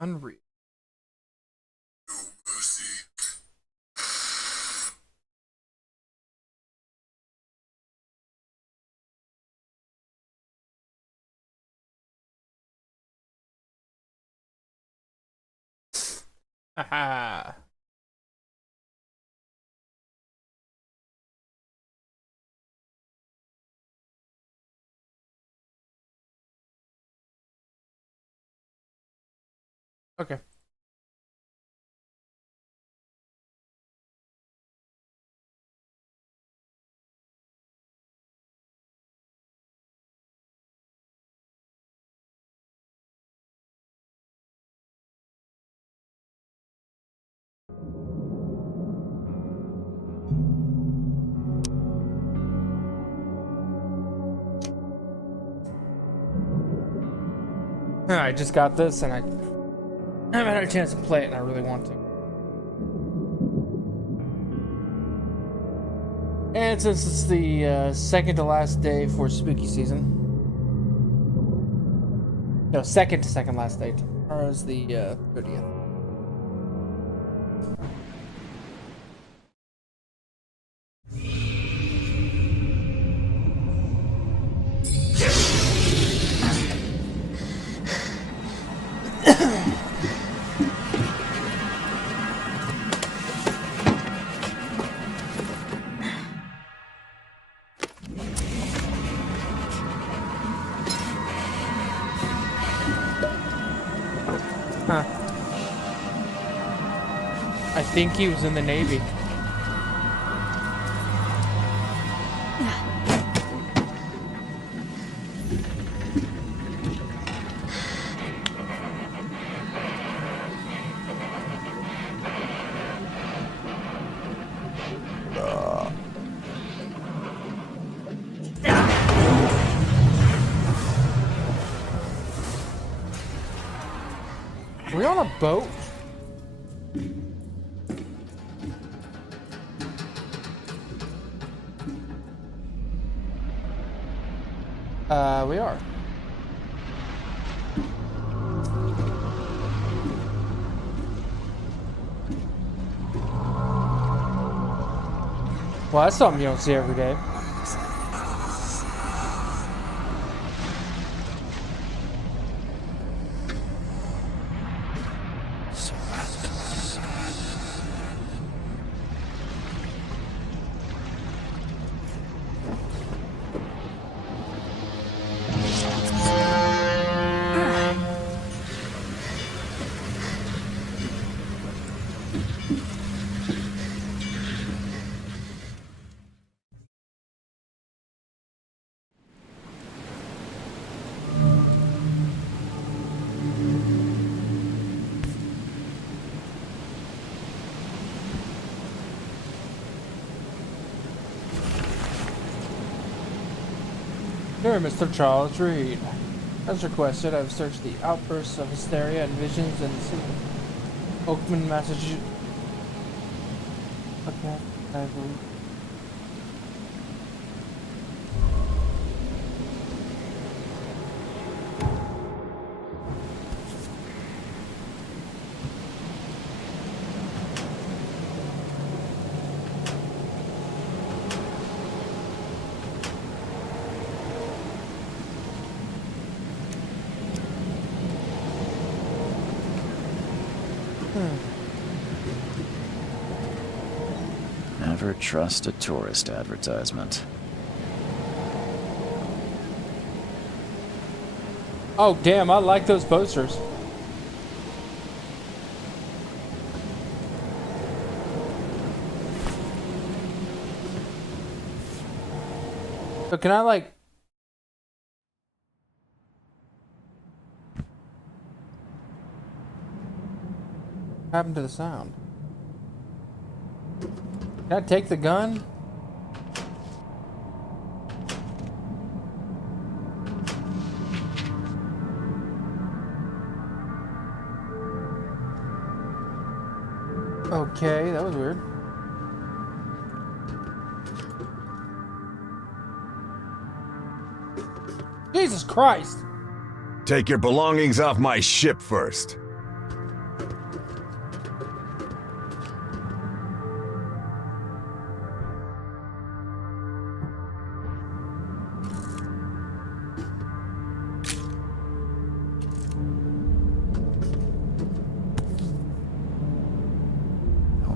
Unreal. Haha. Okay. I just got this and I haven't had a chance to play it and I really want to. And since it's the second to last day for spooky season. No, second to second last day. Tomorrow's the 30th. Huh. I think he was in the Navy. Are we on a boat? We are. Well, that's something you don't see every day. Dear Mr. Charles Reed, as requested, I've searched the outbursts of hysteria and visions in the city of Oakman, Massachusetts. Okay, I believe. Never trust a tourist advertisement. Oh, damn, I like those posters. So can I, like... What happened to the sound? Can I take the gun? Okay, that was weird. Jesus Christ! Take your belongings off my ship first.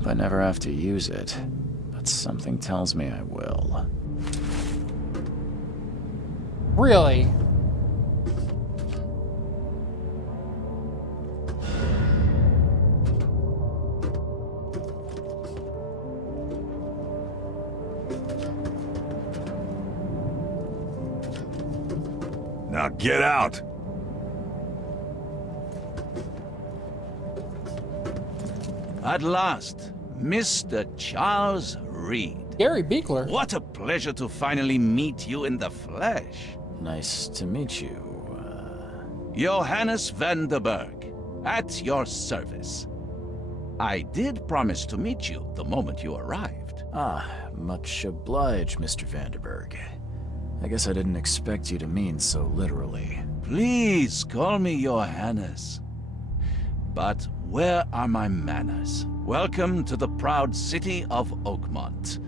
I never have to use it, but something tells me I will. Really? Now get out! At last, Mr. Charles Reed. Gary Beekler. What a pleasure to finally meet you in the flesh. Nice to meet you. Johannes van der Berg, at your service. I did promise to meet you the moment you arrived. Much obliged, Mr. Vanderberg. I guess I didn't expect you to mean so literally. Please call me Johannes. But where are my manners? Welcome to the proud city of Oakmont.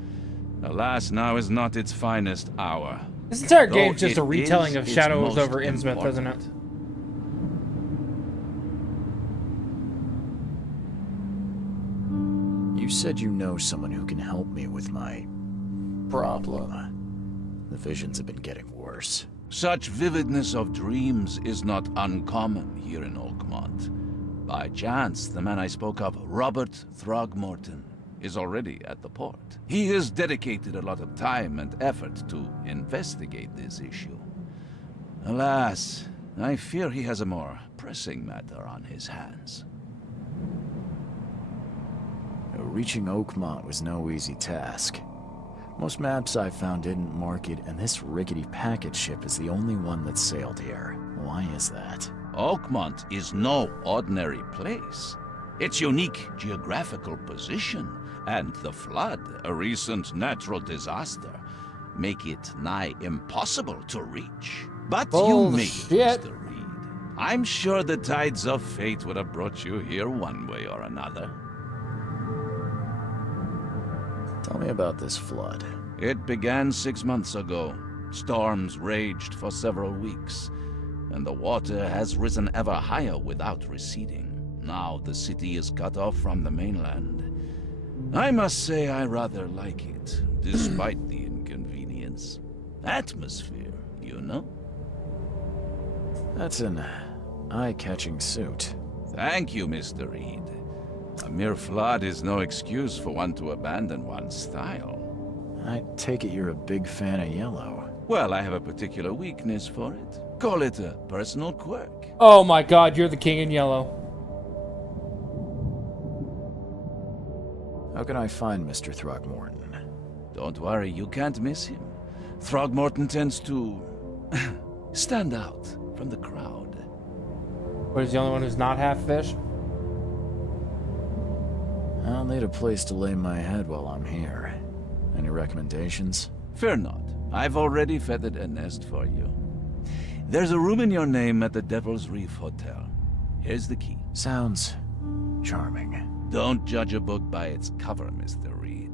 Alas, now is not its finest hour. This entire Though game's just a it retelling is of its Shadows most over Innsmouth, isn't it? important. You said you know someone who can help me with my problem. The visions have been getting worse. Such vividness of dreams is not uncommon here in Oakmont. By chance, the man I spoke of, Robert Throgmorton, is already at the port. He has dedicated a lot of time and effort to investigate this issue. Alas, I fear he has a more pressing matter on his hands. Reaching Oakmont was no easy task. Most maps I found didn't mark it, and this rickety packet ship is the only one that sailed here. Why is that? Oakmont is no ordinary place. Its unique geographical position and the flood, a recent natural disaster, make it nigh impossible to reach. But you made it, Mr. Reed. I'm sure the tides of fate would have brought you here one way or another. Tell me about this flood. It began 6 months ago. Storms raged for several weeks, and the water has risen ever higher without receding. Now the city is cut off from the mainland. I must say I rather like it, despite the inconvenience. Atmosphere, you know? That's an eye-catching suit. Thank you, Mr. Reed. A mere flood is no excuse for one to abandon one's style. I take it you're a big fan of yellow. Well, I have a particular weakness for it. Call it a personal quirk. Oh my god, you're the king in yellow. How can I find Mr. Throgmorton? Don't worry, you can't miss him. Throgmorton tends to stand out from the crowd. What, is the only one who's not half fish? I'll need a place to lay my head while I'm here. Any recommendations? Fear not. I've already feathered a nest for you. There's a room in your name at the Devil's Reef Hotel. Here's the key. Sounds charming. Don't judge a book by its cover, Mr. Reed.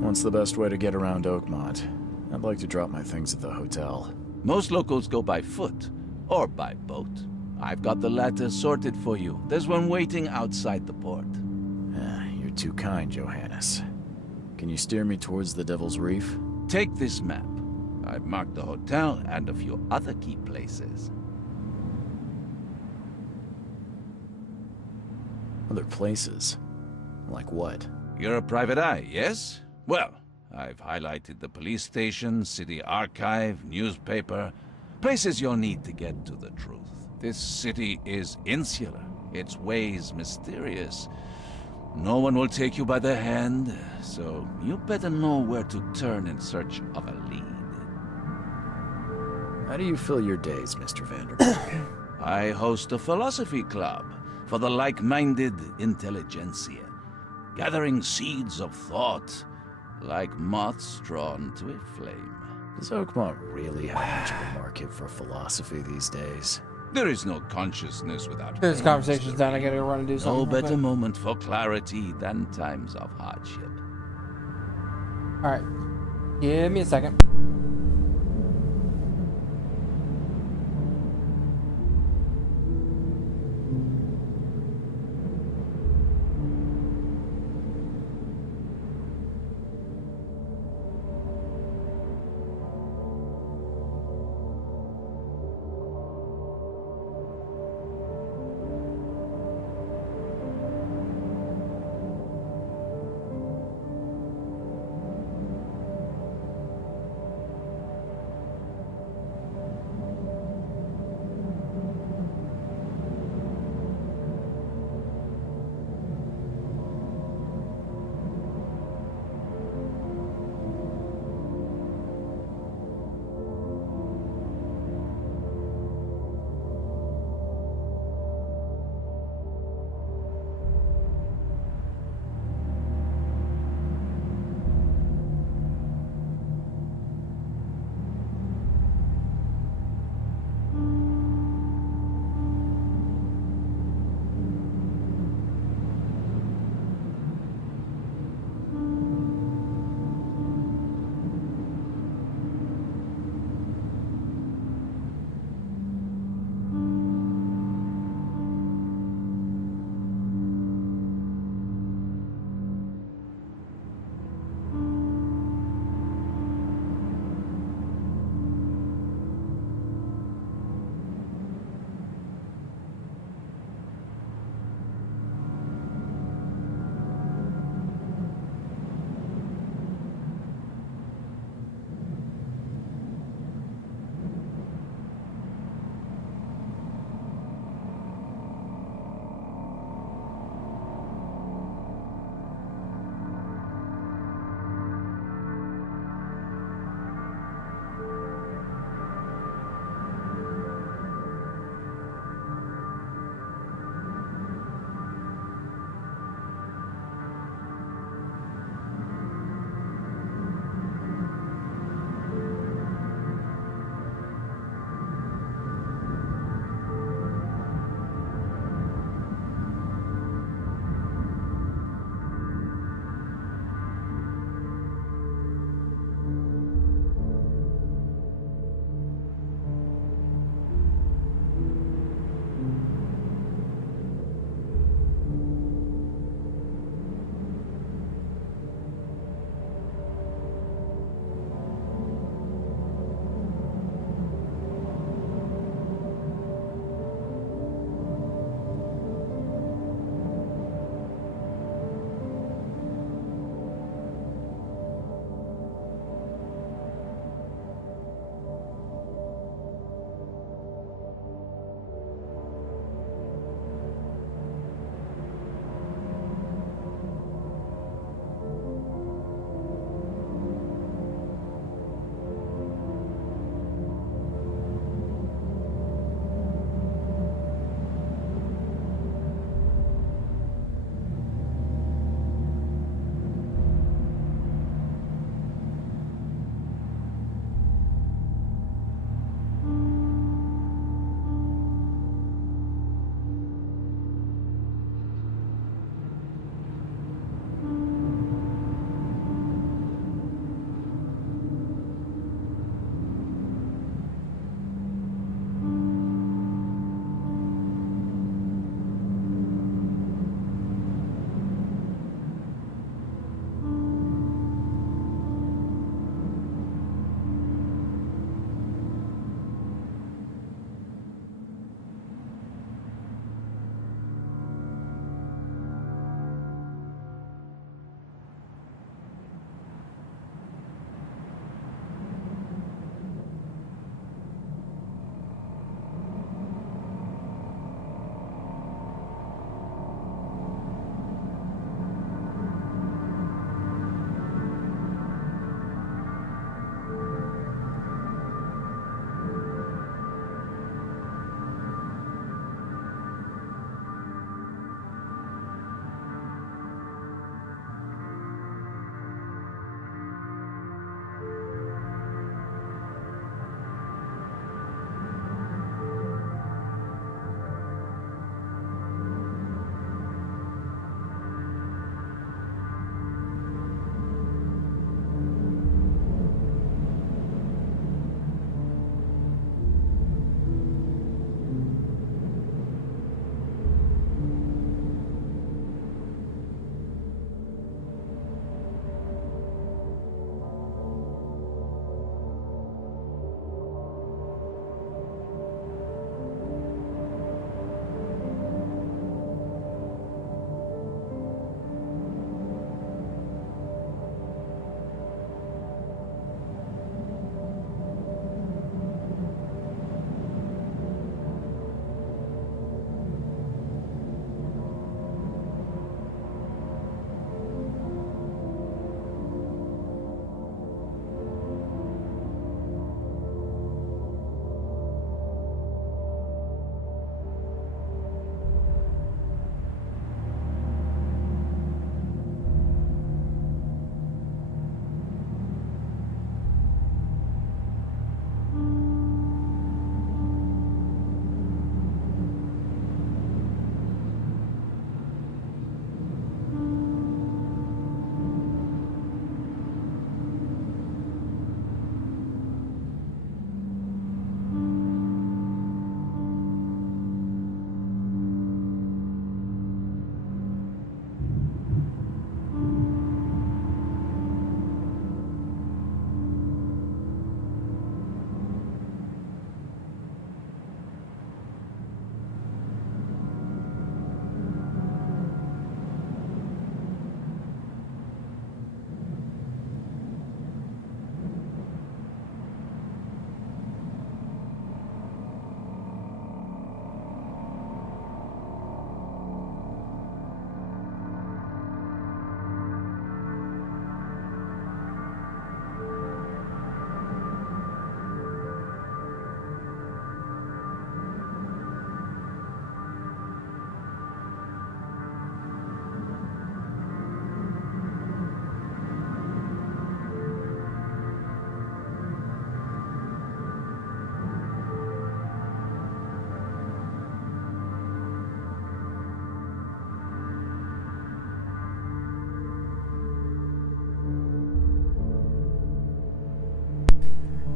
What's the best way to get around Oakmont? I'd like to drop my things at the hotel. Most locals go by foot or by boat. I've got the latter sorted for you. There's one waiting outside the port. You're too kind, Johannes. Can you steer me towards the Devil's Reef? Take this map. I've marked the hotel and a few other key places. Other places? Like what? You're a private eye, yes? Well, I've highlighted the police station, city archive, newspaper, places you'll need to get to the truth. This city is insular, its ways mysterious. No one will take you by the hand, so you better know where to turn in search of a lead. How do you fill your days, Mr. Vanderberg? I host a philosophy club for the like-minded intelligentsia, gathering seeds of thought like moths drawn to a flame. Does Oakmont really have much of a market for philosophy these days? There is no consciousness without This pain, conversation's Mr. done. I Reed. gotta run and do something. No real better quick. moment for clarity than times of hardship. Alright. Give me a second.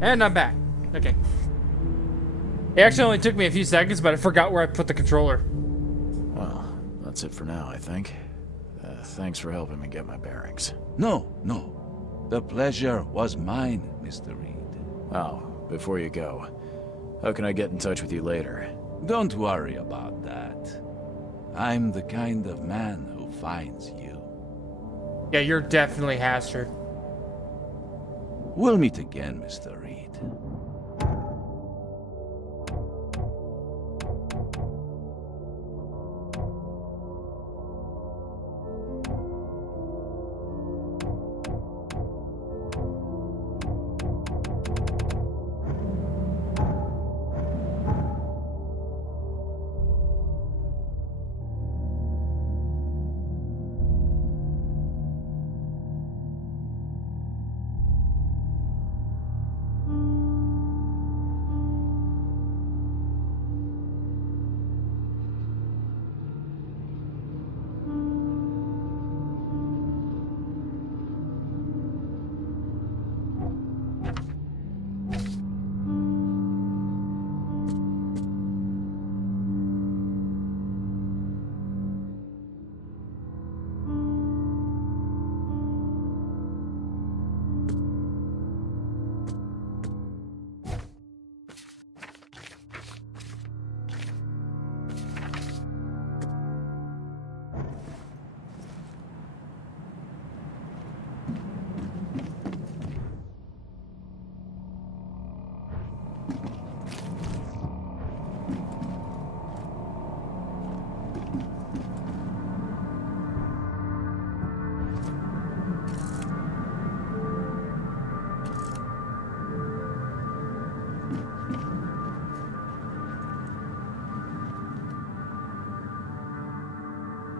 And I'm back. Okay. It actually only took me a few seconds, but I forgot where I put the controller. Well, that's it for now, I think. Thanks for helping me get my bearings. No, no. The pleasure was mine, Mr. Reed. Oh, before you go, how can I get in touch with you later? Don't worry about that. I'm the kind of man who finds you. Yeah, you're definitely Haster. We'll meet again, Mr. Reed.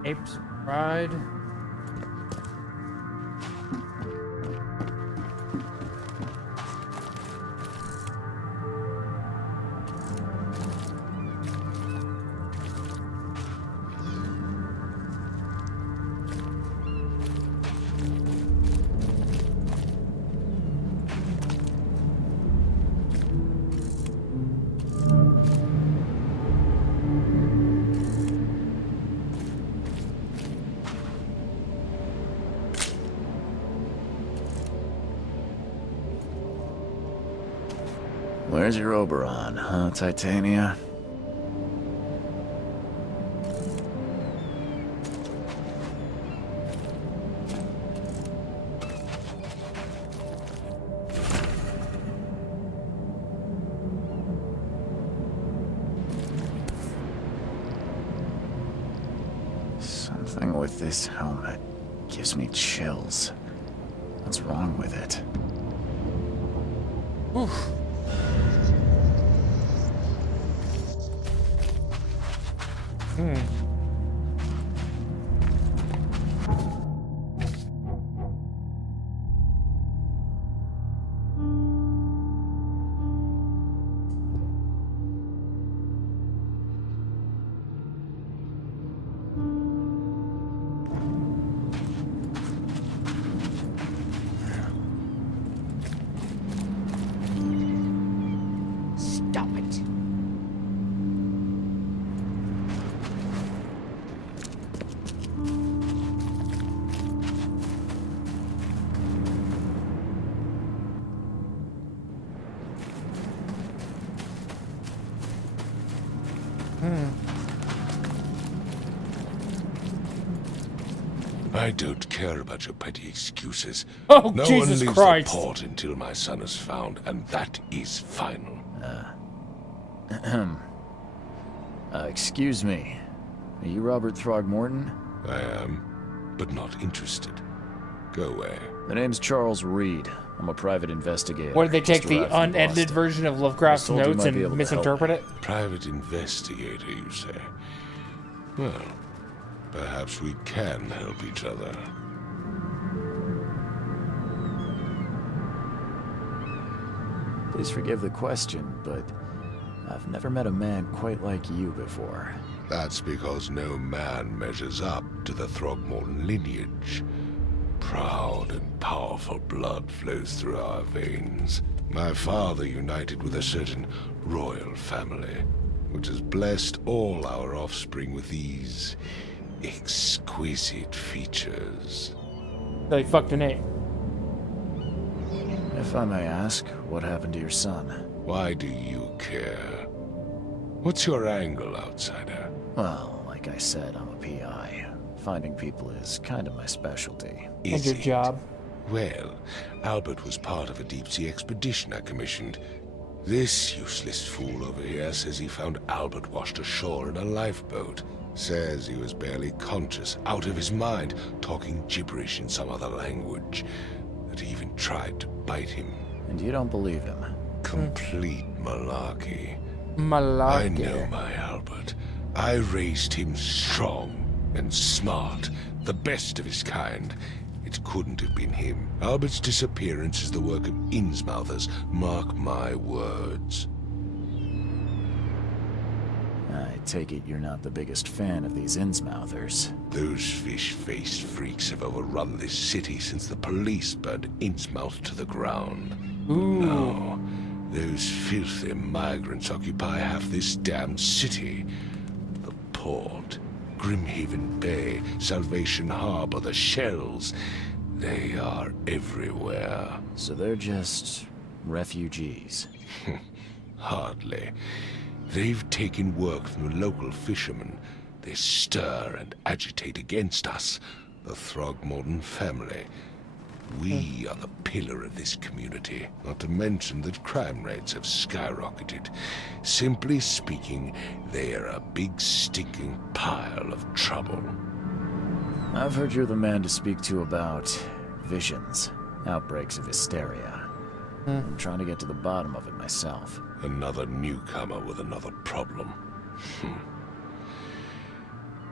Apes Pride. Where's your Oberon, huh, Titania? Something with this helmet gives me chills. What's wrong with it? Oof. Stop it. I don't care about your petty excuses. Oh, no Jesus one leaves Christ. the port until my son is found, and that is final. Excuse me. Are you Robert Throgmorton? I am, but not interested. Go away. The name's Charles Reed. I'm a private investigator. What did they take Just the arrived from unedited Boston. version of Lovecraft's I was told you notes might be able and to help misinterpret me. it? Private investigator, you say? Well, perhaps we can help each other. Please forgive the question, but I've never met a man quite like you before. That's because no man measures up to the Throgmorton lineage. Proud and powerful blood flows through our veins. My father united with a certain royal family, which has blessed all our offspring with these exquisite features. So he fucked an ape. If I may ask, what happened to your son? Why do you care? What's your angle, outsider? Well, like I said, I'm a PI. Finding people is kind of my specialty. And Is your it? job. Well, Albert was part of a deep-sea expedition I commissioned. This useless fool over here says he found Albert washed ashore in a lifeboat. Says he was barely conscious, out of his mind, talking gibberish in some other language. That he even tried to bite him. And you don't believe him? Complete malarkey. Malarkey. I know my Albert. I raised him strong and smart, the best of his kind. It couldn't have been him. Albert's disappearance is the work of Innsmouthers, mark my words. I take it you're not the biggest fan of these Innsmouthers. Those fish-faced freaks have overrun this city since the police burned Innsmouth to the ground. Ooh. Now, those filthy migrants occupy half this damned city. The port, Grimhaven Bay, Salvation Harbor, the shells. They are everywhere. So they're just refugees. Hardly. They've taken work from the local fishermen. They stir and agitate against us, the Throgmorton family. We are the pillar of this community, not to mention that crime rates have skyrocketed. Simply speaking, they are a big stinking pile of trouble. I've heard you're the man to speak to about visions, outbreaks of hysteria. I'm trying to get to the bottom of it myself. Another newcomer with another problem.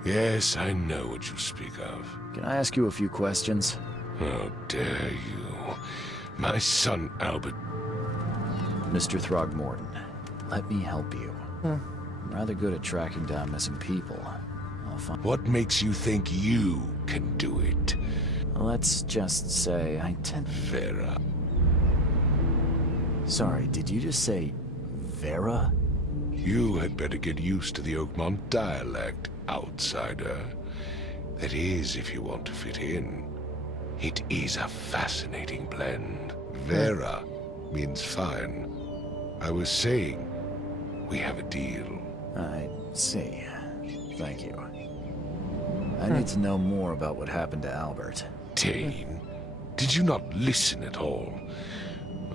Yes, I know what you speak of. Can I ask you a few questions? How dare you? My son Albert. Mr. Throgmorton, let me help you. I'm rather good at tracking down missing people. I'll find... What makes you think you can do it? Let's just say I tend... Vera. Sorry, did you just say Vera? You had better get used to the Oakmont dialect, outsider. That is, if you want to fit in. It is a fascinating blend. Vera means fine. I was saying, we have a deal. I see. Thank you. I need to know more about what happened to Albert. Dane, did you not listen at all?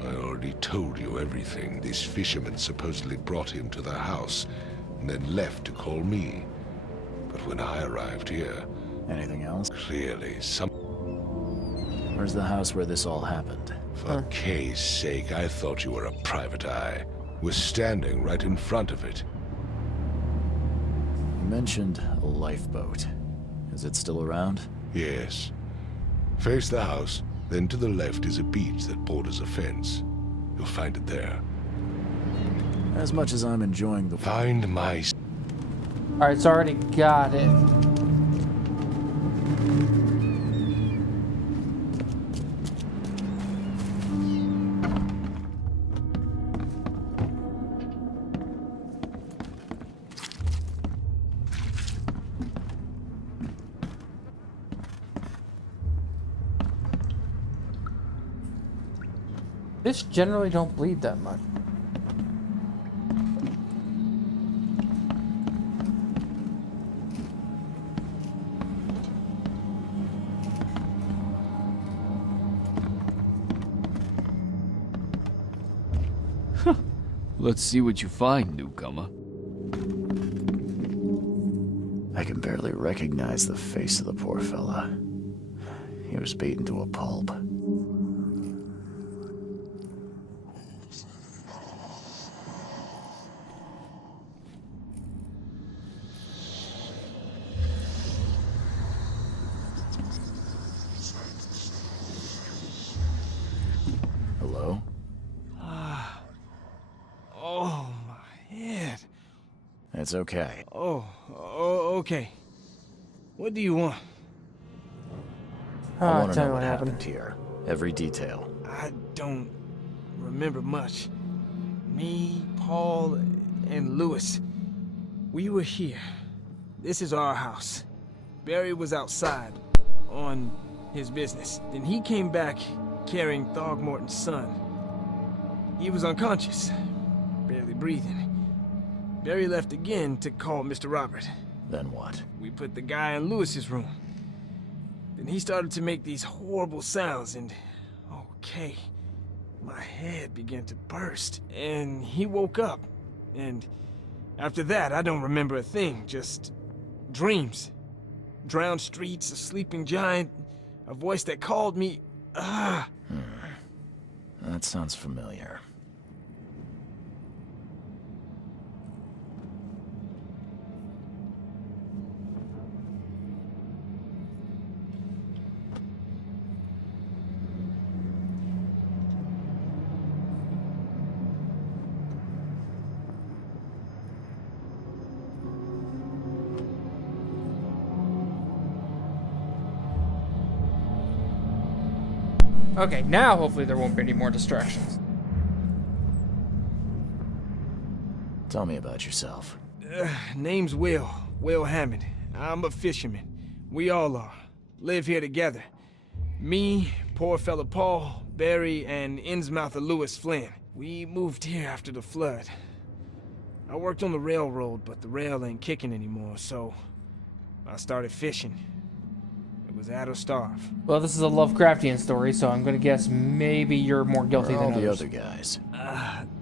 I already told you everything. This fisherman supposedly brought him to the house, and then left to call me. But when I arrived here, Anything else? clearly some... Where's the house where this all happened? For Kay's sake, I thought you were a private eye. Was standing right in front of it. You mentioned a lifeboat. Is it still around? Yes. Face the house, then to the left is a beach that borders a fence. You'll find it there. As much as I'm enjoying the... Find my... Alright, it's already got it. Fish generally don't bleed that much. Let's see what you find, newcomer. I can barely recognize the face of the poor fella. He was beaten to a pulp. Hello? Oh, my head. It's okay. Oh, okay. What do you want? I want to tell know me what happened here. Every detail. I don't remember much. Me, Paul, and Lewis, we were here. This is our house. Barry was outside, on his business. Then he came back carrying Throgmorton's son. He was unconscious, barely breathing. Barry left again to call Mr. Robert. Then what? We put the guy in Lewis's room. Then he started to make these horrible sounds and... okay, my head began to burst. And he woke up. And after that, I don't remember a thing, just dreams. Drowned streets, a sleeping giant, a voice that called me... That sounds familiar. Okay, now hopefully there won't be any more distractions. Tell me about yourself. Name's Will Hammond. I'm a fisherman. We all are. Live here together. Me, poor fella Paul, Barry, and Innsmouther Lewis Flynn. We moved here after the flood. I worked on the railroad, but the rail ain't kicking anymore, so I started fishing. It was out or starve. Well, this is a Lovecraftian story, so I'm gonna guess maybe you're more guilty Where are all than the others. other guys?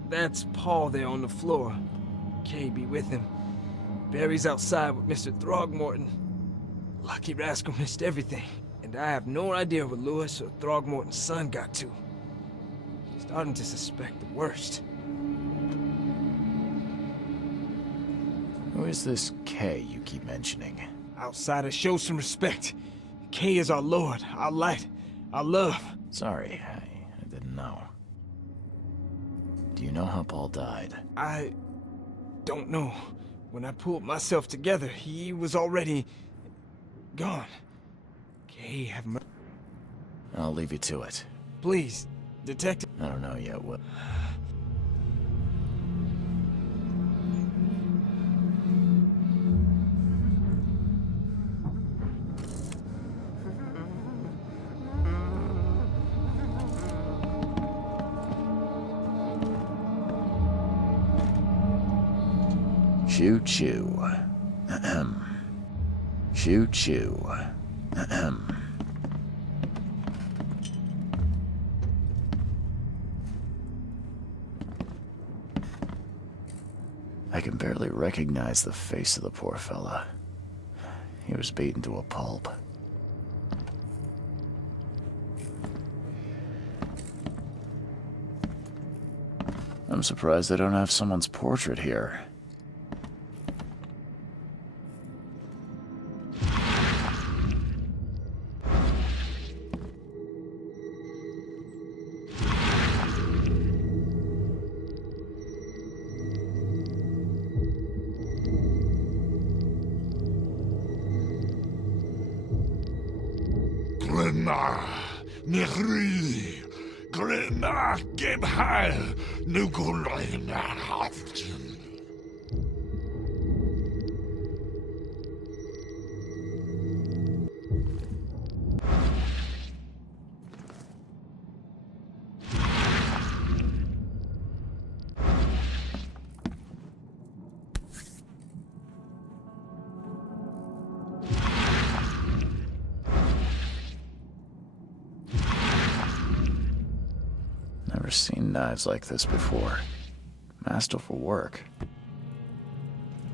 That's Paul there on the floor. Kay be with him. Barry's outside with Mr. Throgmorton. Lucky rascal missed everything. And I have no idea where Lewis or Throgmorton's son got to. Starting to suspect the worst. Who is this K you keep mentioning? Outsiders, show some respect. Kay is our lord, our light, our love. Sorry, I didn't know. Do you know how Paul died? I don't know. When I pulled myself together, he was already gone. Kay, have mercy. I'll leave you to it. Please, detective. I don't know yet, Will. Choo choo. Ahem. Choo choo. Ahem. I can barely recognize the face of the poor fella. He was beaten to a pulp. I'm surprised they don't have someone's portrait here. Grenna, Nehri, Grenna, Gebhal, Nugulein, Haften. Never seen knives like this before. Masterful work.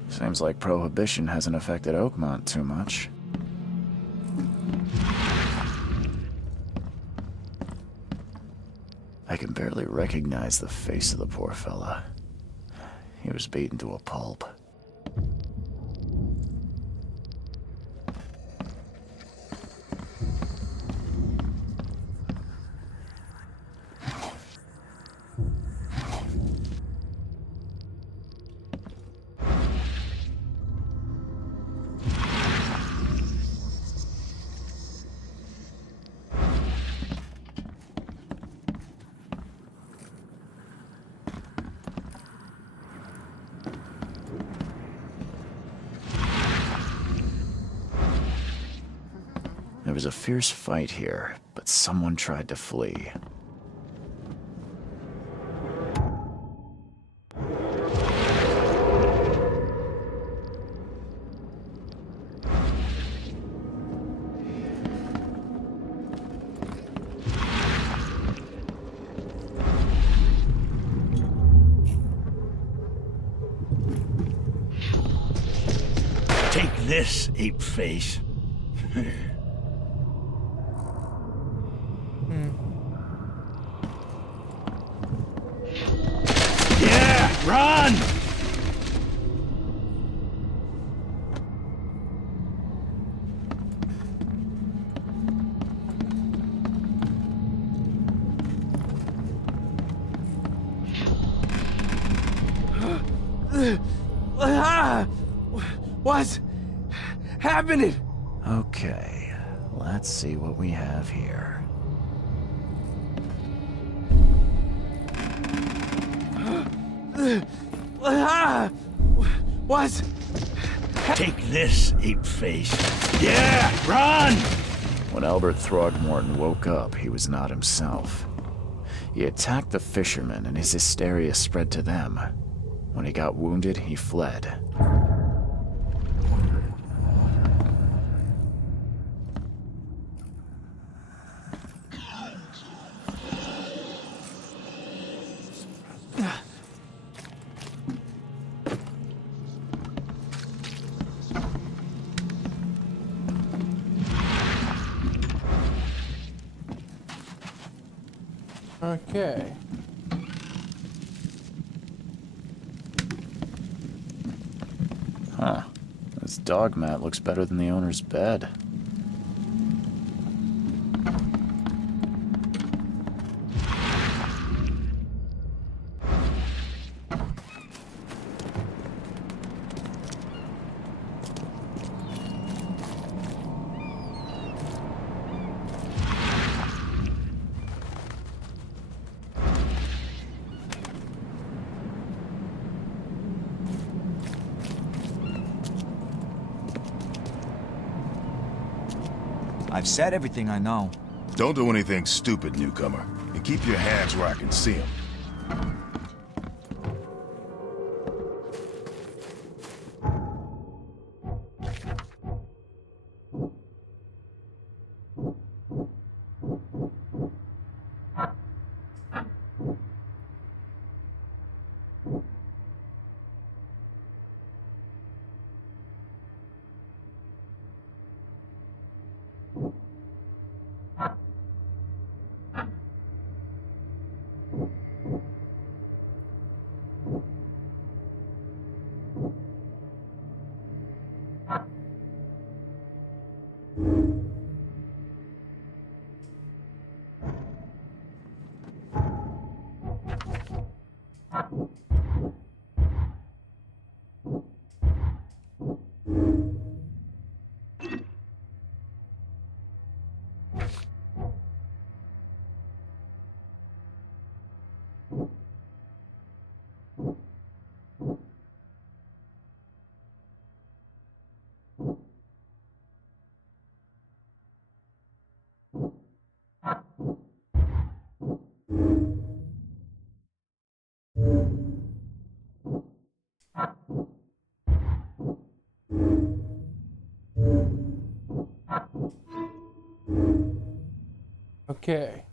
Seems like Prohibition hasn't affected Oakmont too much. I can barely recognize the face of the poor fella. He was beaten to a pulp. There was a fierce fight here, but someone tried to flee. Take this, ape face. Yeah, run! What's happening? Okay, let's see what we have here. What's... Take this, ape face. Yeah, run! When Albert Throgmorton woke up, he was not himself. He attacked the fishermen, and his hysteria spread to them. When he got wounded, he fled. Okay. Huh. This dog mat looks better than the owner's bed. I've said everything I know. Don't do anything stupid, newcomer. And keep your hands where I can see them. Okay.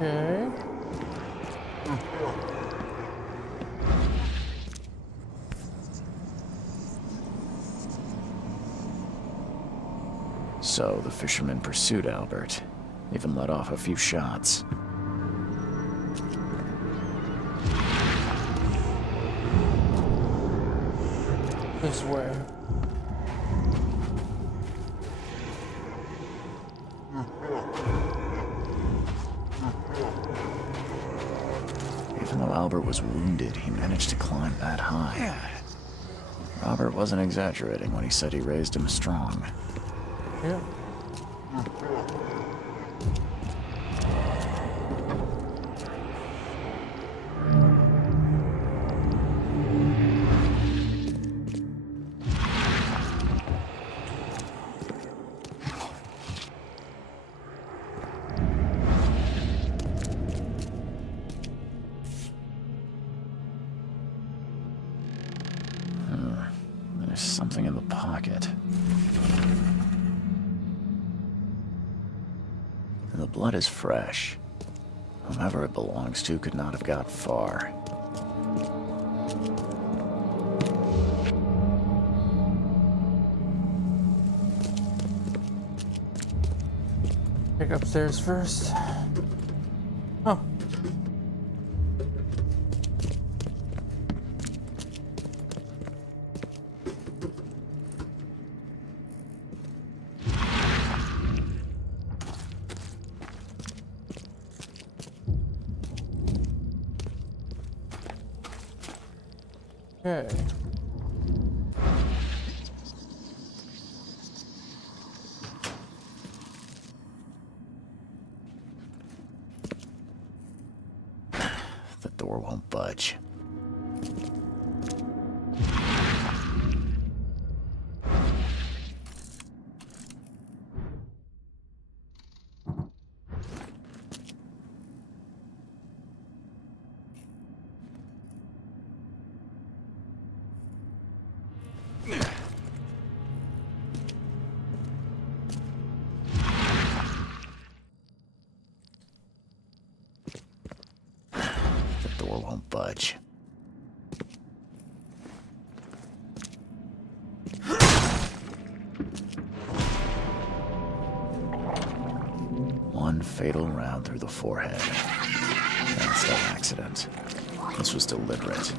Okay. So the fishermen pursued Albert. Even let off a few shots. This way. Even though Albert was wounded, he managed to climb that high. Robert wasn't exaggerating when he said he raised him strong. Yeah. There's something in the pocket. The blood is fresh. Whomever it belongs to could not have got far. Check upstairs first. Oh. Okay. The door won't budge. The door won't budge. One fatal round through the forehead. That's no accident. This was deliberate.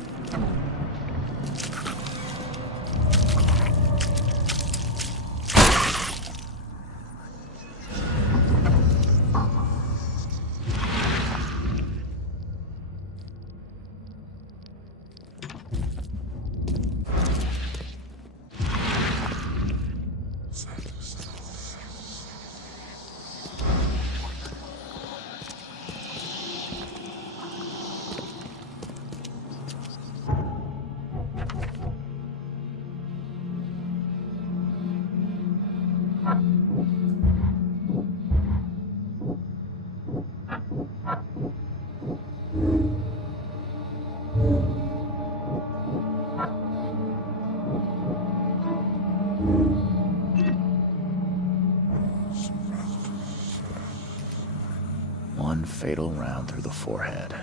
One fatal round through the forehead.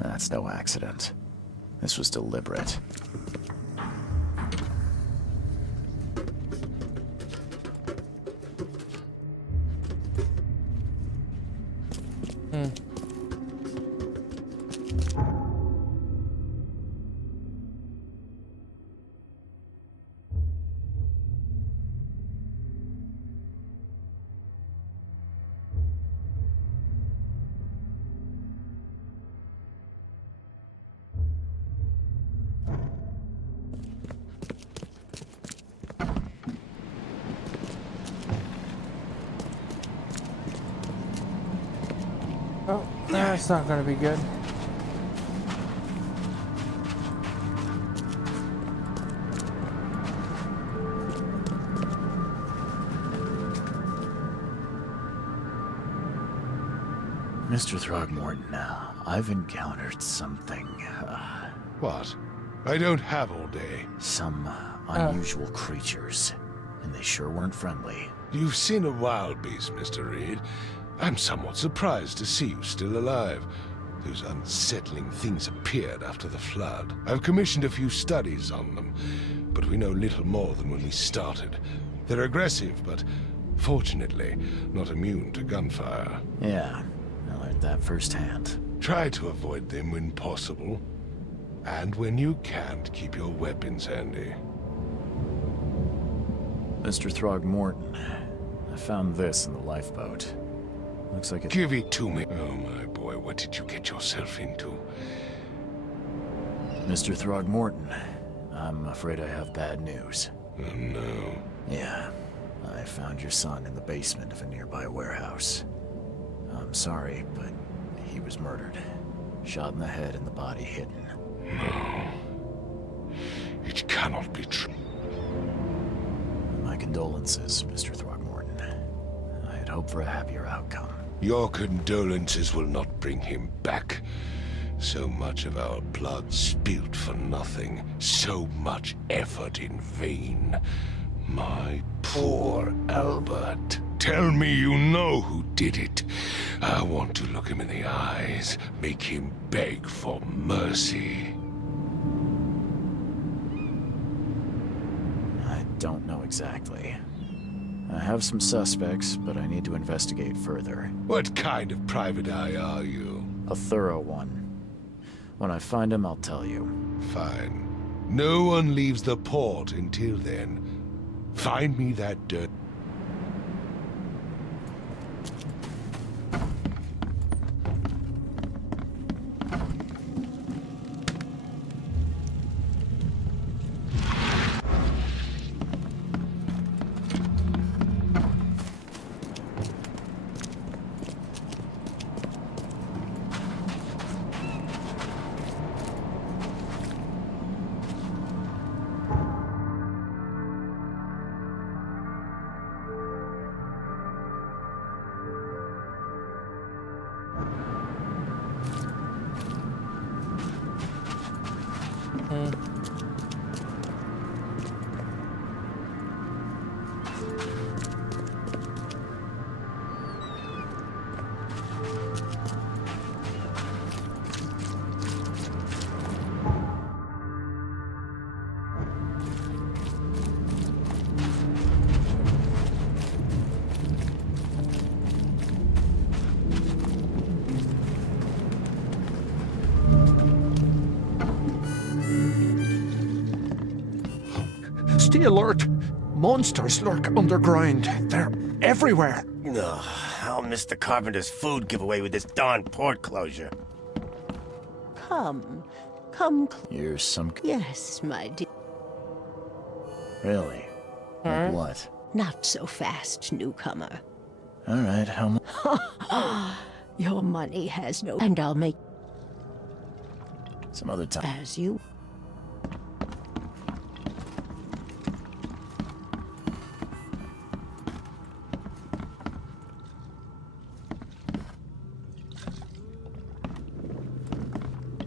That's no accident. This was deliberate. Oh, that's not gonna be good. Mr. Throgmorton, I've encountered something, What? I don't have all day. some unusual creatures, and they sure weren't friendly. You've seen a wild beast, Mr. Reed. I'm somewhat surprised to see you still alive. Those unsettling things appeared after the flood. I've commissioned a few studies on them, but we know little more than when we started. They're aggressive, but Fortunately, not immune to gunfire. Yeah, I learned that firsthand. Try to avoid them when possible. And when you can't, keep your weapons handy. Mr. Throgmorton, I found this in the lifeboat. Looks like it... Give it to me. Oh my boy, what did you get yourself into? Mr. Throgmorton, I'm afraid I have bad news. Oh no. Yeah, I found your son in the basement of a nearby warehouse. I'm sorry, but he was murdered. Shot in the head and the body hidden. No. It cannot be true. My condolences, Mr. Throgmorton. I had hoped for a happier outcome. Your condolences will not bring him back. So much of our blood spilt for nothing. So much effort in vain. My poor Albert. Tell me you know who did it. I want to look him in the eyes, make him beg for mercy. I don't know exactly. I have some suspects, but I need to investigate further. What kind of private eye are you? A thorough one. When I find him, I'll tell you. Fine. No one leaves the port until then. Find me that dirt. Stay alert! Monsters lurk underground. They're everywhere. Ugh, I'll miss the carpenter's food giveaway with this darn port closure. Come. You're some... Yes, my dear. Really? Like what? Not so fast, newcomer. Alright, how much? Your money has no... And I'll make... Some other time. As you...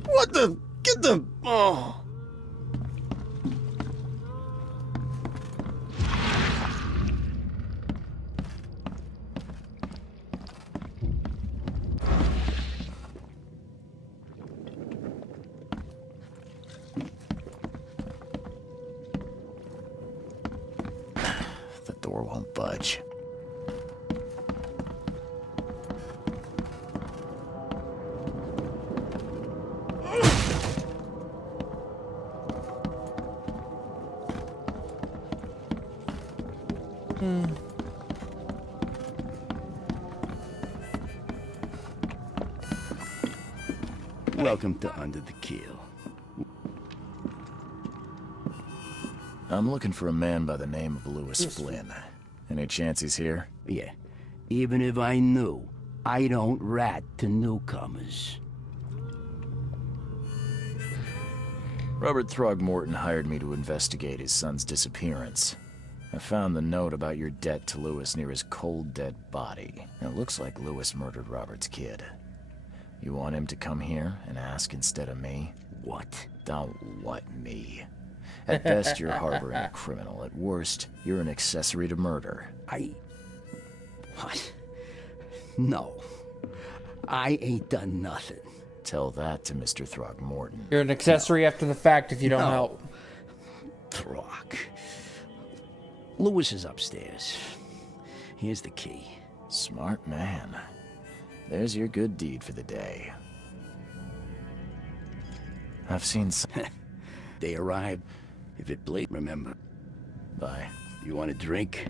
What the? Get the... Oh. The door won't budge. Welcome to Under the Keel. I'm looking for a man by the name of Lewis Flynn. Any chance he's here? Yeah. Even if I knew, I don't rat to newcomers. Robert Throgmorton hired me to investigate his son's disappearance. I found the note about your debt to Lewis near his cold, dead body. It looks like Lewis murdered Robert's kid. You want him to come here and ask instead of me? What? Don't what me. At best, you're harboring a criminal. At worst, you're an accessory to murder. What? No. I ain't done nothing. Tell that to Mr. Throgmorton. You're an accessory after the fact if you don't help. Throg. Lewis is upstairs. Here's the key. Smart man. There's your good deed for the day. I've seen some... They arrived. If it bleed, remember. Bye. You want a drink?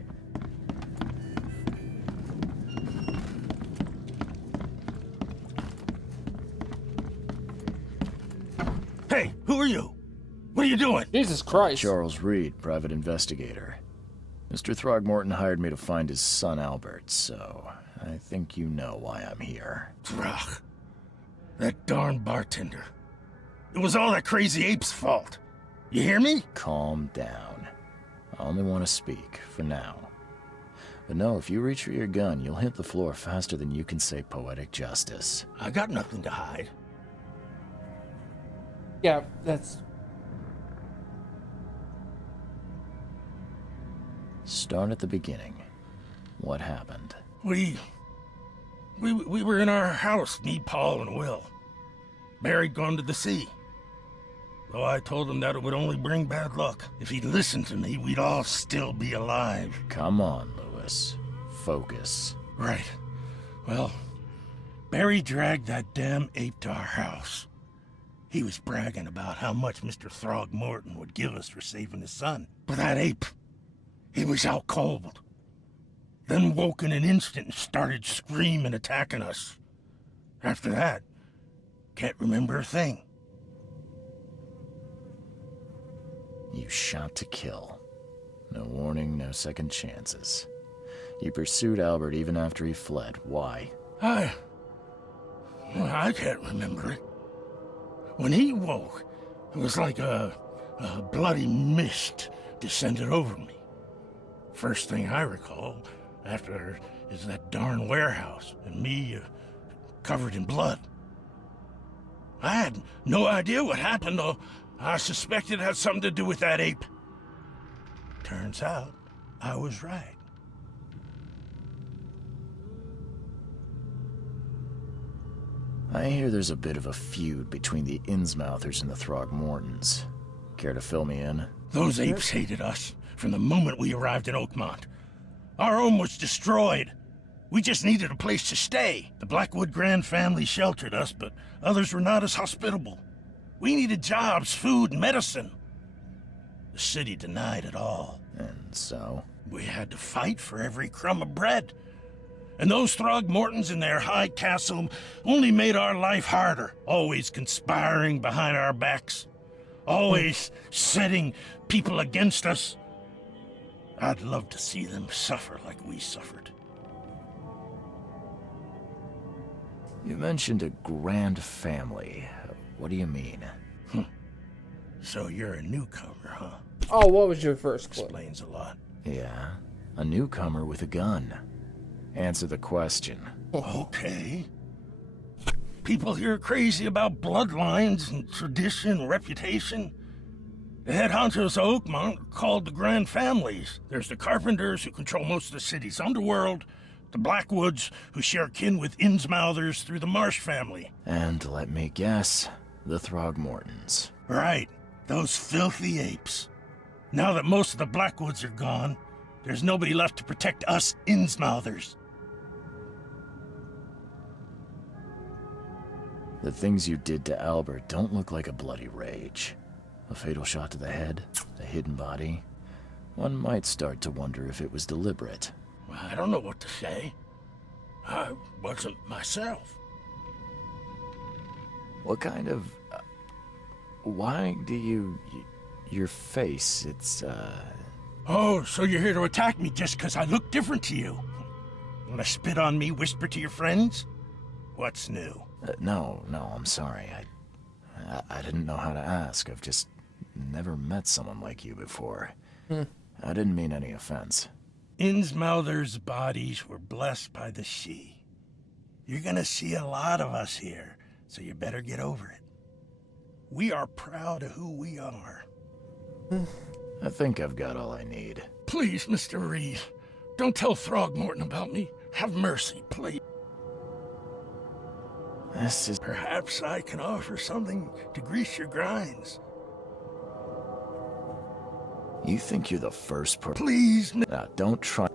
Hey, who are you? What are you doing? Jesus Christ. Charles Reed, private investigator. Mr. Throgmorton hired me to find his son Albert, so I think you know why I'm here. Throg. That darn bartender. It was all that crazy ape's fault. You hear me? Calm down. I only want to speak, for now. But no, if you reach for your gun, you'll hit the floor faster than you can say poetic justice. I got nothing to hide. Yeah, that's... Start at the beginning. What happened? We were in our house, me, Paul, and Will. Barry'd gone to the sea. Though I told him that it would only bring bad luck. If he'd listened to me, we'd all still be alive. Come on, Lewis. Focus. Right. Well, Barry dragged that damn ape to our house. He was bragging about how much Mr. Throgmorton would give us for saving his son. But that ape, he was out cold. Then woke in an instant and started screaming, attacking us. After that, can't remember a thing. You shot to kill. No warning, no second chances. You pursued Albert even after he fled. Why? I can't remember it. When he woke, it was like a bloody mist descended over me. First thing I recall after is that darn warehouse and me covered in blood. I had no idea what happened, though. I suspected it had something to do with that ape. Turns out, I was right. I hear there's a bit of a feud between the Innsmouthers and the Throgmortons. Care to fill me in? Those apes hated us from the moment we arrived in Oakmont. Our home was destroyed. We just needed a place to stay. The Blackwood Grand family sheltered us, but others were not as hospitable. We needed jobs, food, and medicine. The city denied it all. And so? We had to fight for every crumb of bread. And those Throgmortons in their high castle only made our life harder, always conspiring behind our backs, always setting people against us. I'd love to see them suffer like we suffered. You mentioned a grand family. What do you mean? So you're a newcomer, huh? Oh, what was your first clue? Explains a lot. Yeah, a newcomer with a gun. Answer the question. Okay. People here are crazy about bloodlines and tradition and reputation. The head honchos of Oakmont are called the Grand Families. There's the Carpenters, who control most of the city's underworld, the Blackwoods, who share kin with Innsmouthers through the Marsh family. And let me guess, the Throgmortons. Right, those filthy apes. Now that most of the Blackwoods are gone, there's nobody left to protect us Innsmouthers. The things you did to Albert don't look like a bloody rage. A fatal shot to the head, a hidden body. One might start to wonder if it was deliberate. I don't know what to say. I wasn't myself. What kind of... why do you... your face, it's, Oh, so you're here to attack me just because I look different to you? Wanna spit on me, whisper to your friends? What's new? No, I'm sorry. I didn't know how to ask. I've just never met someone like you before. I didn't mean any offense. Innsmouthers' bodies were blessed by the sea. You're gonna see a lot of us here, so you better get over it. We are proud of who we are. I think I've got all I need. Please, Mr. Reed, don't tell Throgmorton about me. Have mercy, please. This is... Perhaps I can offer something to grease your grinds. You think you're the first person... Please, Don't try...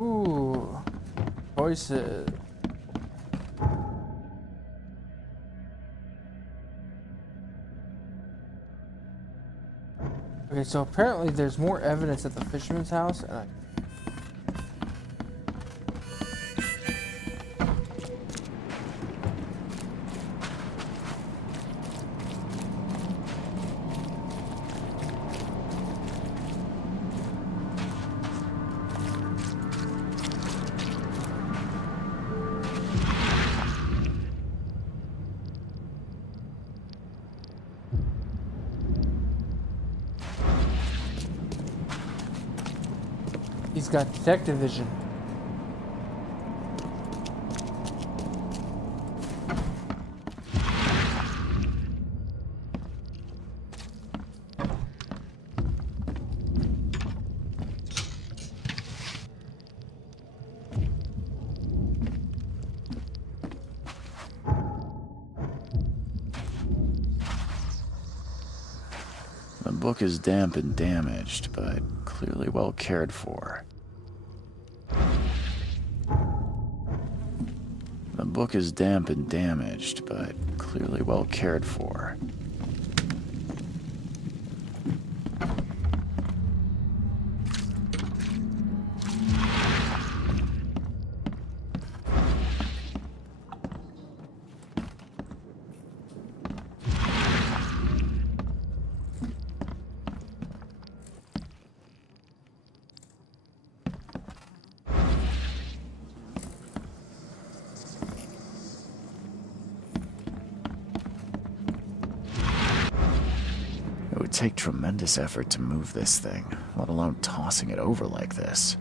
Ooh. Voices. Okay, so apparently there's more evidence at the fisherman's house, and he's got detective vision. The book is damp and damaged, but clearly well cared for. The book is damp and damaged, but clearly well cared for. It would take tremendous effort to move this thing, let alone tossing it over like this.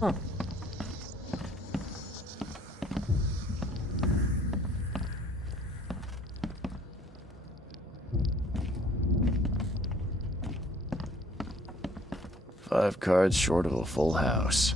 Huh. Five cards short of a full house.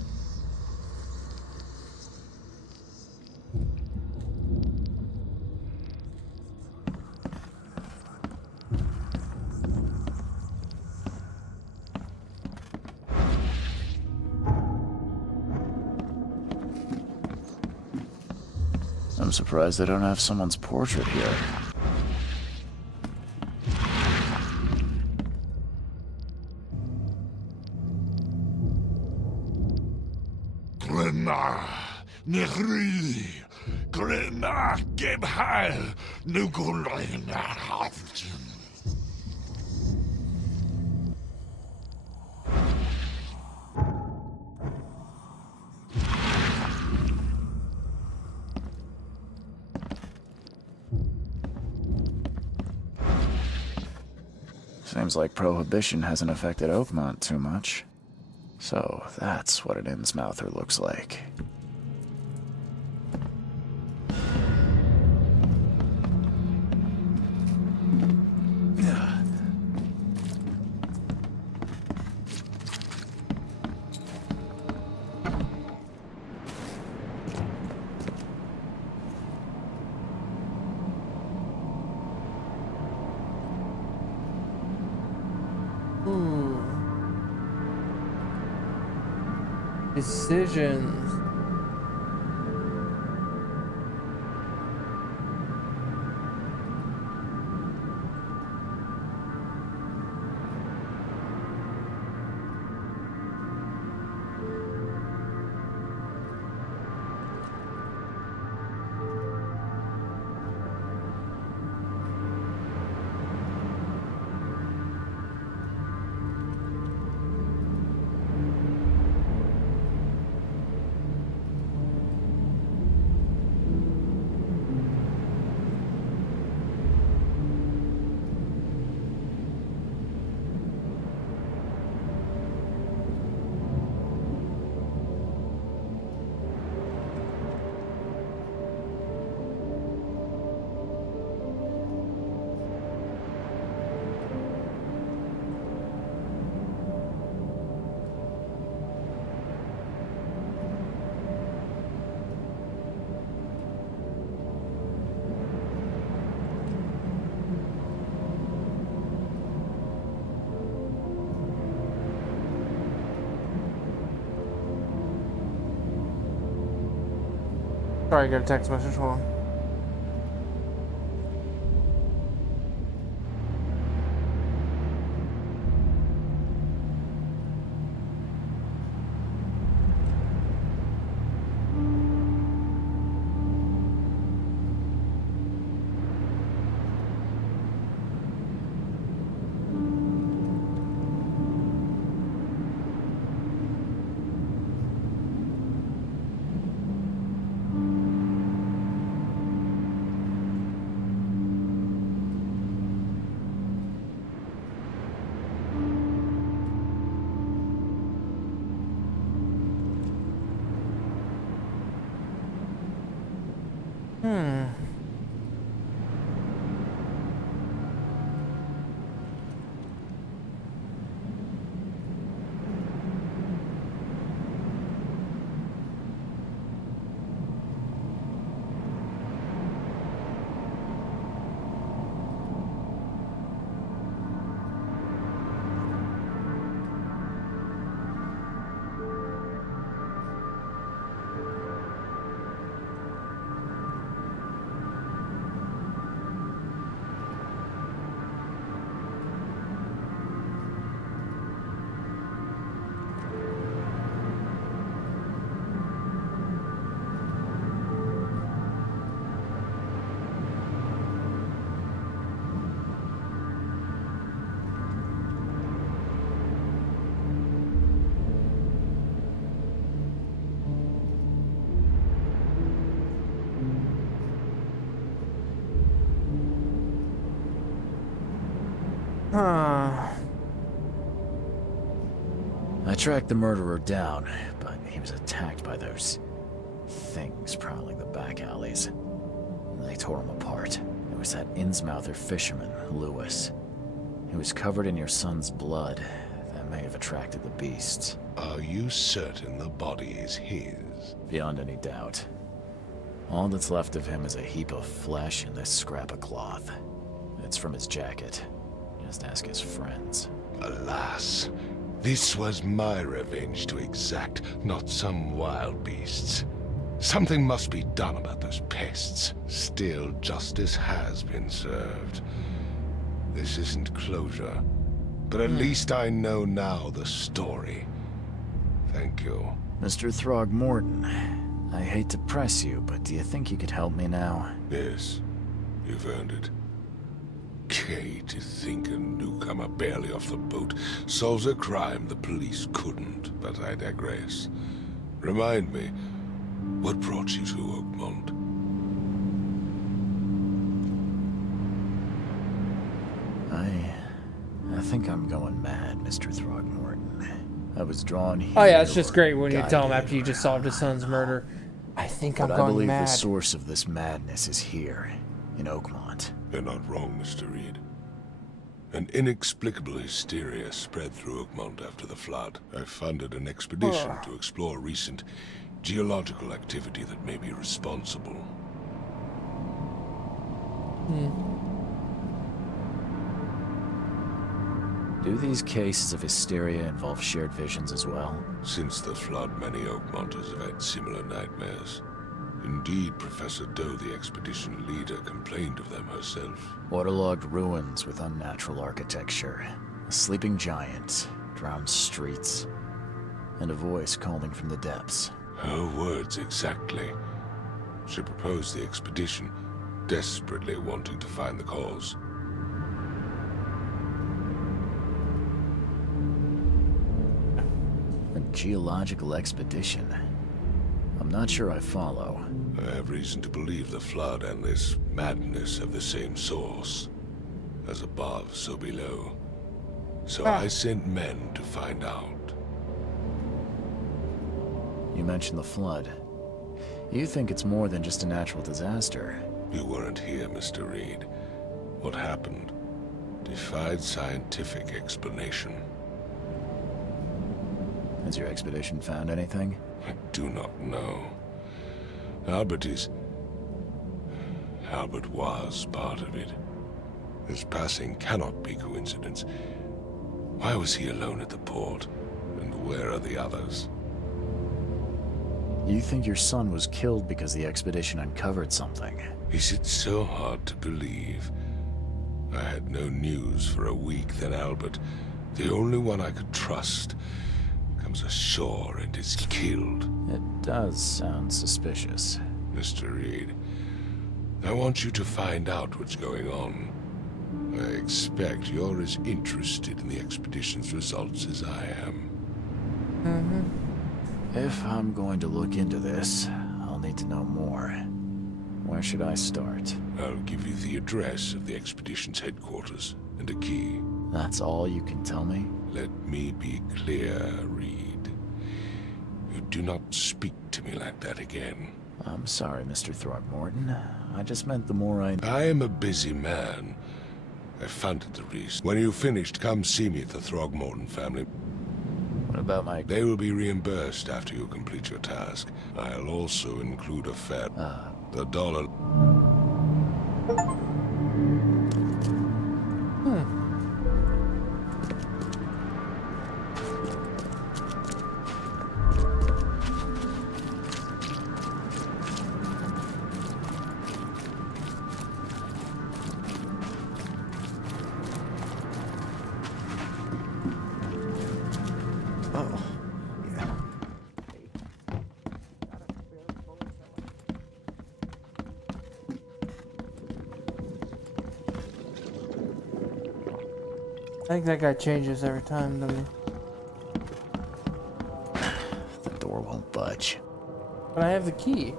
I'm surprised they don't have someone's portrait here. Glenna, Nehri, Glenna, Gebhal, Nugulina, Hafton. Seems like Prohibition hasn't affected Oakmont too much. So that's what an Innsmouther looks like. Ooh. Decisions. Sorry, I got a text message. Hold on. I tracked the murderer down, but he was attacked by those things prowling the back alleys. They tore him apart. It was that Innsmouther fisherman, Lewis. He was covered in your son's blood. That may have attracted the beasts. Are you certain the body is his? Beyond any doubt. All that's left of him is a heap of flesh and this scrap of cloth. It's from his jacket. Just ask his friends. Alas, this was my revenge to exact, not some wild beast's. Something must be done about those pests. Still, justice has been served. This isn't closure, but at least I know now the story. Thank you. Mr. Throgmorton, I hate to press you, but do you think you could help me now? Yes, you've earned it. Kay, to think a newcomer barely off the boat solves a crime the police couldn't, but I digress. Remind me, what brought you to Oakmont? I think I'm going mad, Mr. Throgmorton. I was drawn here. Oh yeah, it's just great when you guided tell him after you or- just solved his son's murder. I think I'm But I going believe mad. the source of this madness is here, in Oakmont. You're not wrong, Mr. Reed. An inexplicable hysteria spread through Oakmont after the flood. I funded an expedition to explore recent geological activity that may be responsible. Do these cases of hysteria involve shared visions as well? Since the flood, many Oakmonters have had similar nightmares. Indeed, Professor Doe, the expedition leader, complained of them herself. Waterlogged ruins with unnatural architecture, a sleeping giant, drowned streets, and a voice calling from the depths. Her words exactly. She proposed the expedition, desperately wanting to find the cause. A geological expedition? I'm not sure I follow. I have reason to believe the flood and this madness have the same source. As above, so below. So I sent men to find out. You mentioned the flood. You think it's more than just a natural disaster? You weren't here, Mr. Reed. What happened defied scientific explanation. Has your expedition found anything? I do not know. Albert was part of it. His passing cannot be coincidence. Why was he alone at the port? And where are the others? You think your son was killed because the expedition uncovered something? Is it so hard to believe? I had no news for a week, then Albert, the only one I could trust, comes ashore and is killed. It does sound suspicious. Mr. Reed, I want you to find out what's going on. I expect you're as interested in the expedition's results as I am. If I'm going to look into this, I'll need to know more. Where should I start? I'll give you the address of the expedition's headquarters and a key. That's all you can tell me? Let me be clear, Reed. You do not speak to me like that again. I'm sorry, Mr. Throgmorton. I just meant the more I... I am a busy man. I funded the reason. When you've finished, come see me at the Throgmorton family. What about my... They will be reimbursed after you complete your task. I'll also include a fair... the dollar... I think that guy changes every time, doesn't he? The door won't budge. But I have the key.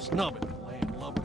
Snub it, landlubber.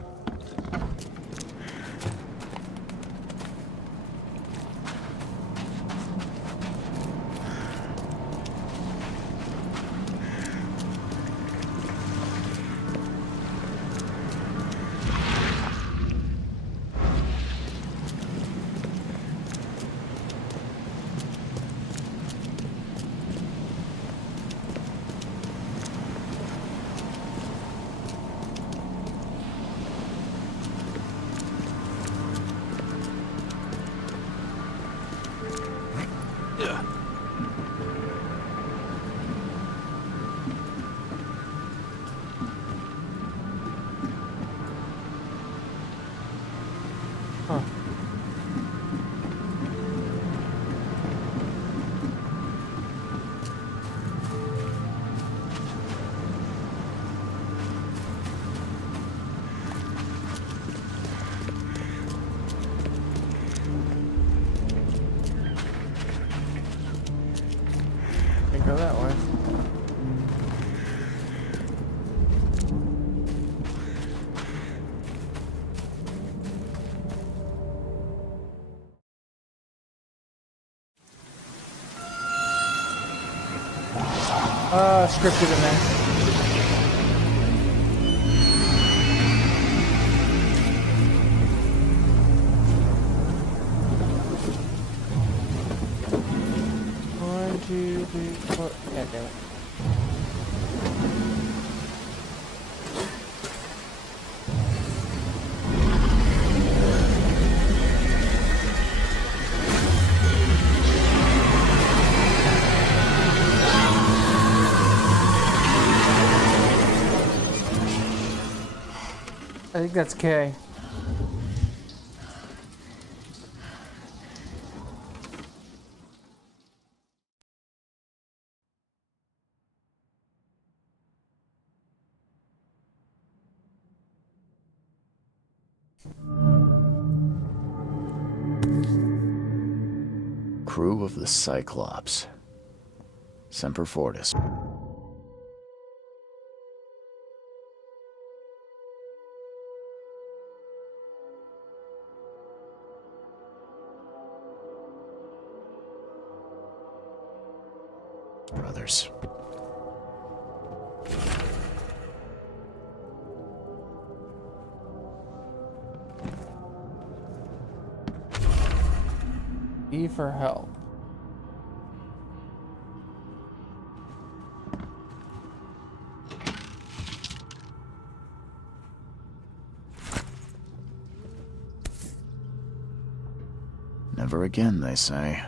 Can't go that way. Scripted event. One, two, three, four. Yeah, damn it. I think that's K. Crew of the Cyclops. Semper Fortis. Brothers. E for help. Never again, they say.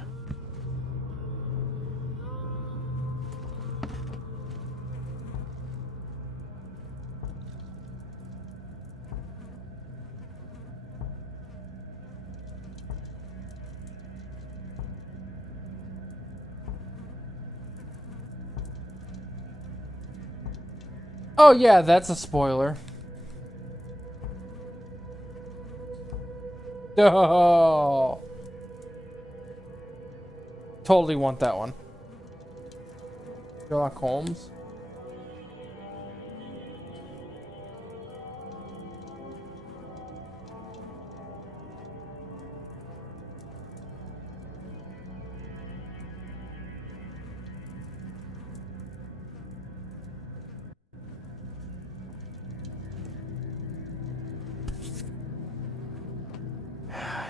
Oh yeah, that's a spoiler. Oh. Totally want that one. Sherlock Holmes.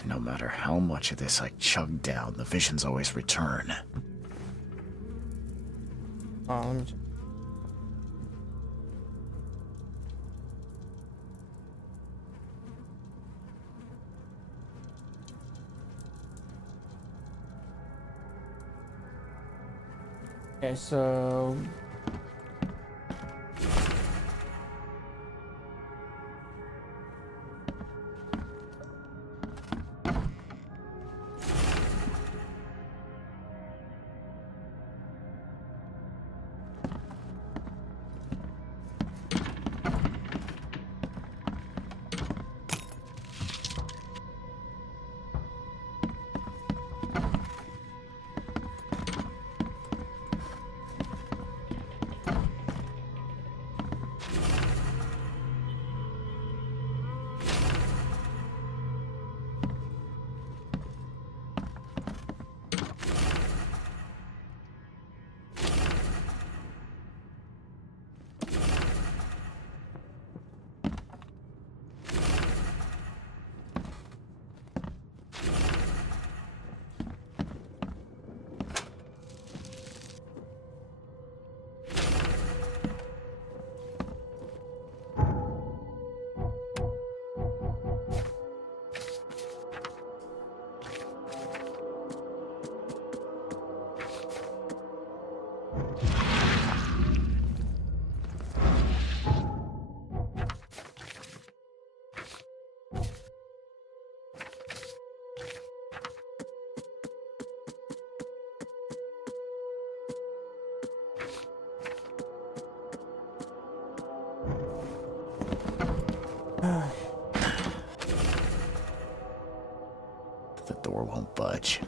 No matter how much of this I chug down, the visions always return. Let me okay, so The door won't budge.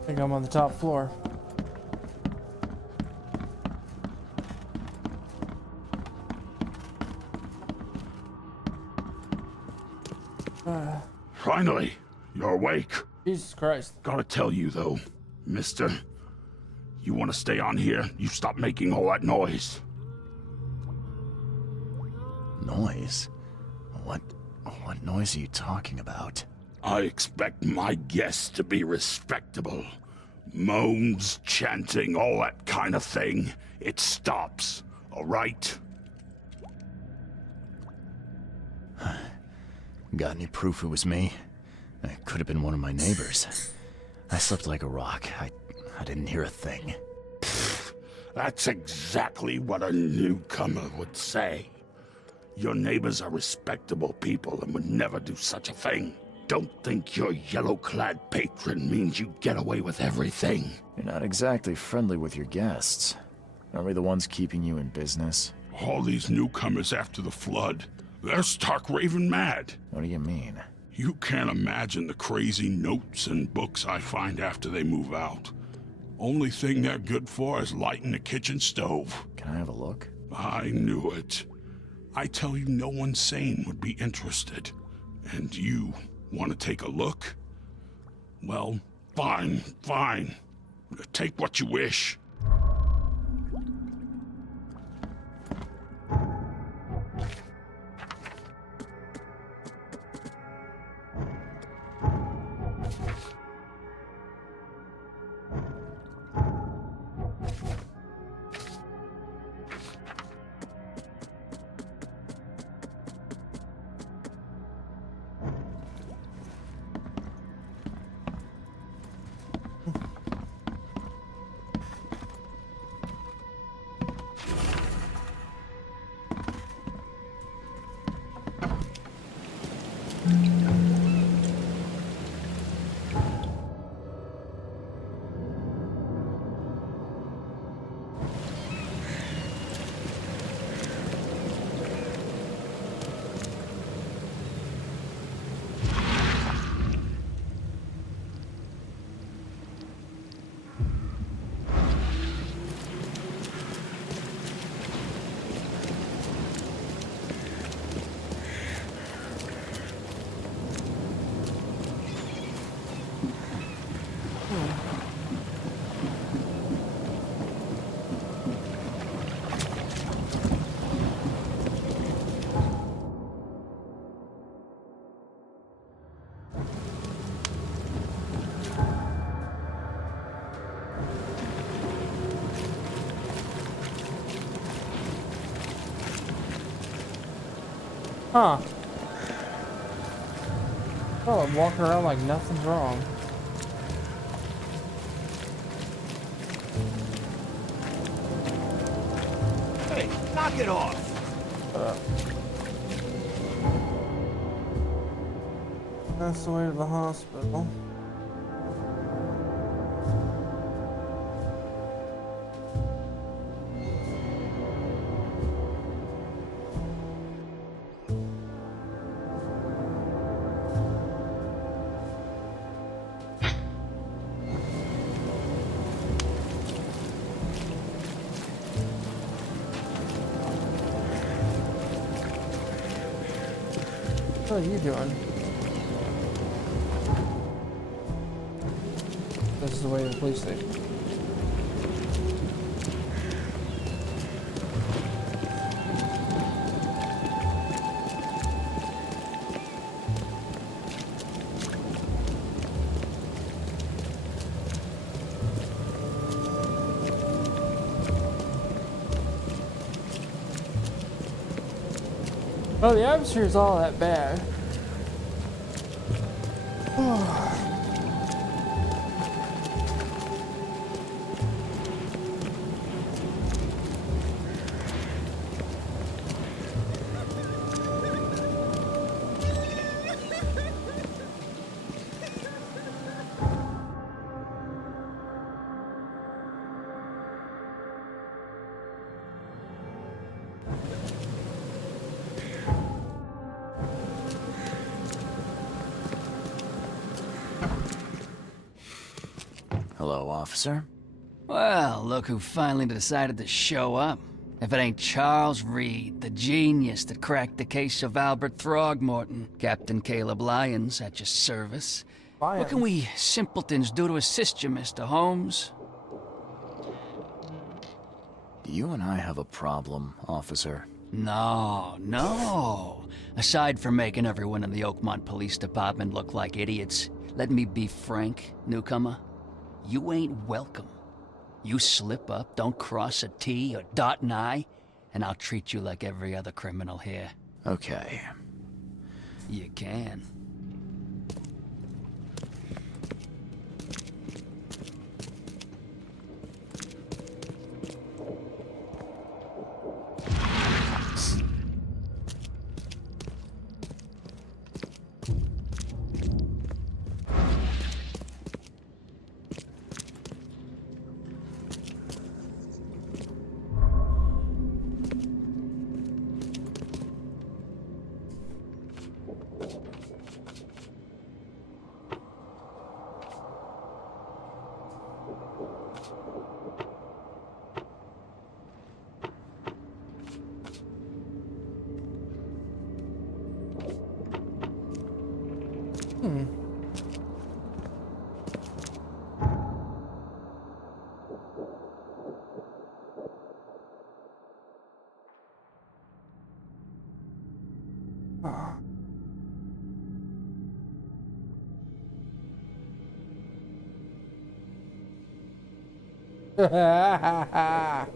I think I'm on the top floor. Finally, you're awake. Jesus Christ. Gotta tell you, though, mister, you want to stay on here, you stop making all that noise. Noise? What noise are you talking about? I expect my guests to be respectable. Moans, chanting, all that kind of thing. It stops, all right? Got any proof it was me? It could have been one of my neighbors. I slept like a rock. I didn't hear a thing. That's exactly what a newcomer would say. Your neighbors are respectable people and would never do such a thing. Don't think your yellow-clad patron means you get away with everything. You're not exactly friendly with your guests. Are we the ones keeping you in business? All these newcomers after the flood, they're stark raving mad. What do you mean? You can't imagine the crazy notes and books I find after they move out. Only thing they're good for is lighting the kitchen stove. Can I have a look? I knew it. I tell you, no one sane would be interested. And you want to take a look? Well, fine, fine. Take what you wish. Huh. Oh, I'm walking around like nothing's wrong. Hey, knock it off! That's the way to the hospital. What are you doing? This is the way to the police station. Oh, the atmosphere is all that bad. Hello, officer. Well, look who finally decided to show up. If it ain't Charles Reed, the genius that cracked the case of Albert Throgmorton, Captain Caleb Lyons at your service. Lyons. What can we simpletons do to assist you, Mr. Holmes? You and I have a problem, officer. No. Aside from making everyone in the Oakmont Police Department look like idiots, let me be frank, newcomer. You ain't welcome. You slip up, don't cross a T or dot an I, and I'll treat you like every other criminal here. Okay. You can. Hmm. Ah.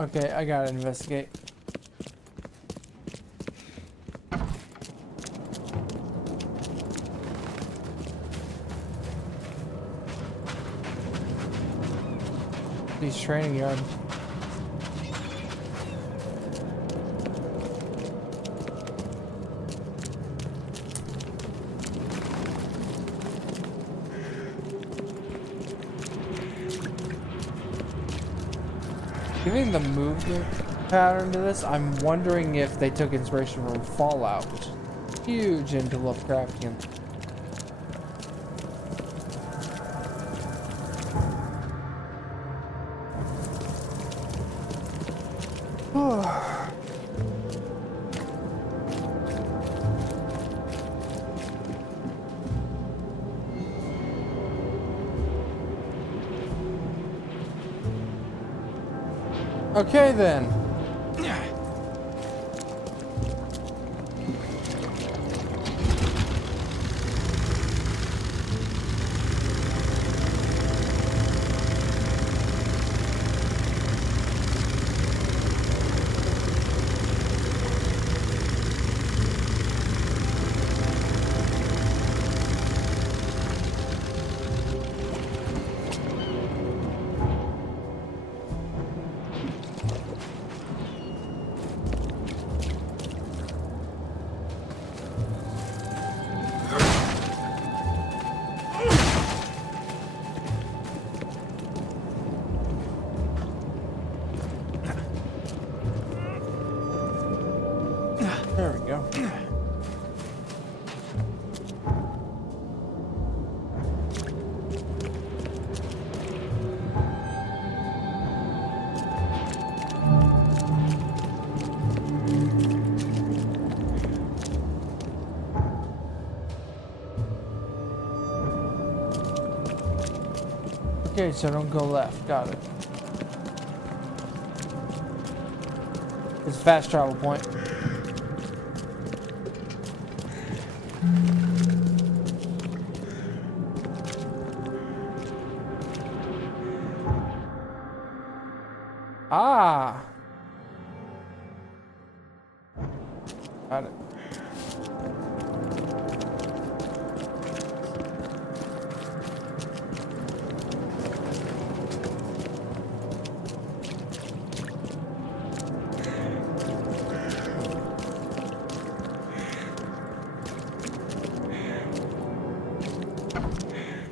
Okay, I gotta investigate. These training yards. Given the movement pattern to this, I'm wondering if they took inspiration from Fallout, which is huge into Lovecraftian. Okay then. There we go. Okay, so don't go left. Got it. It's a fast travel point. Ah. Got it.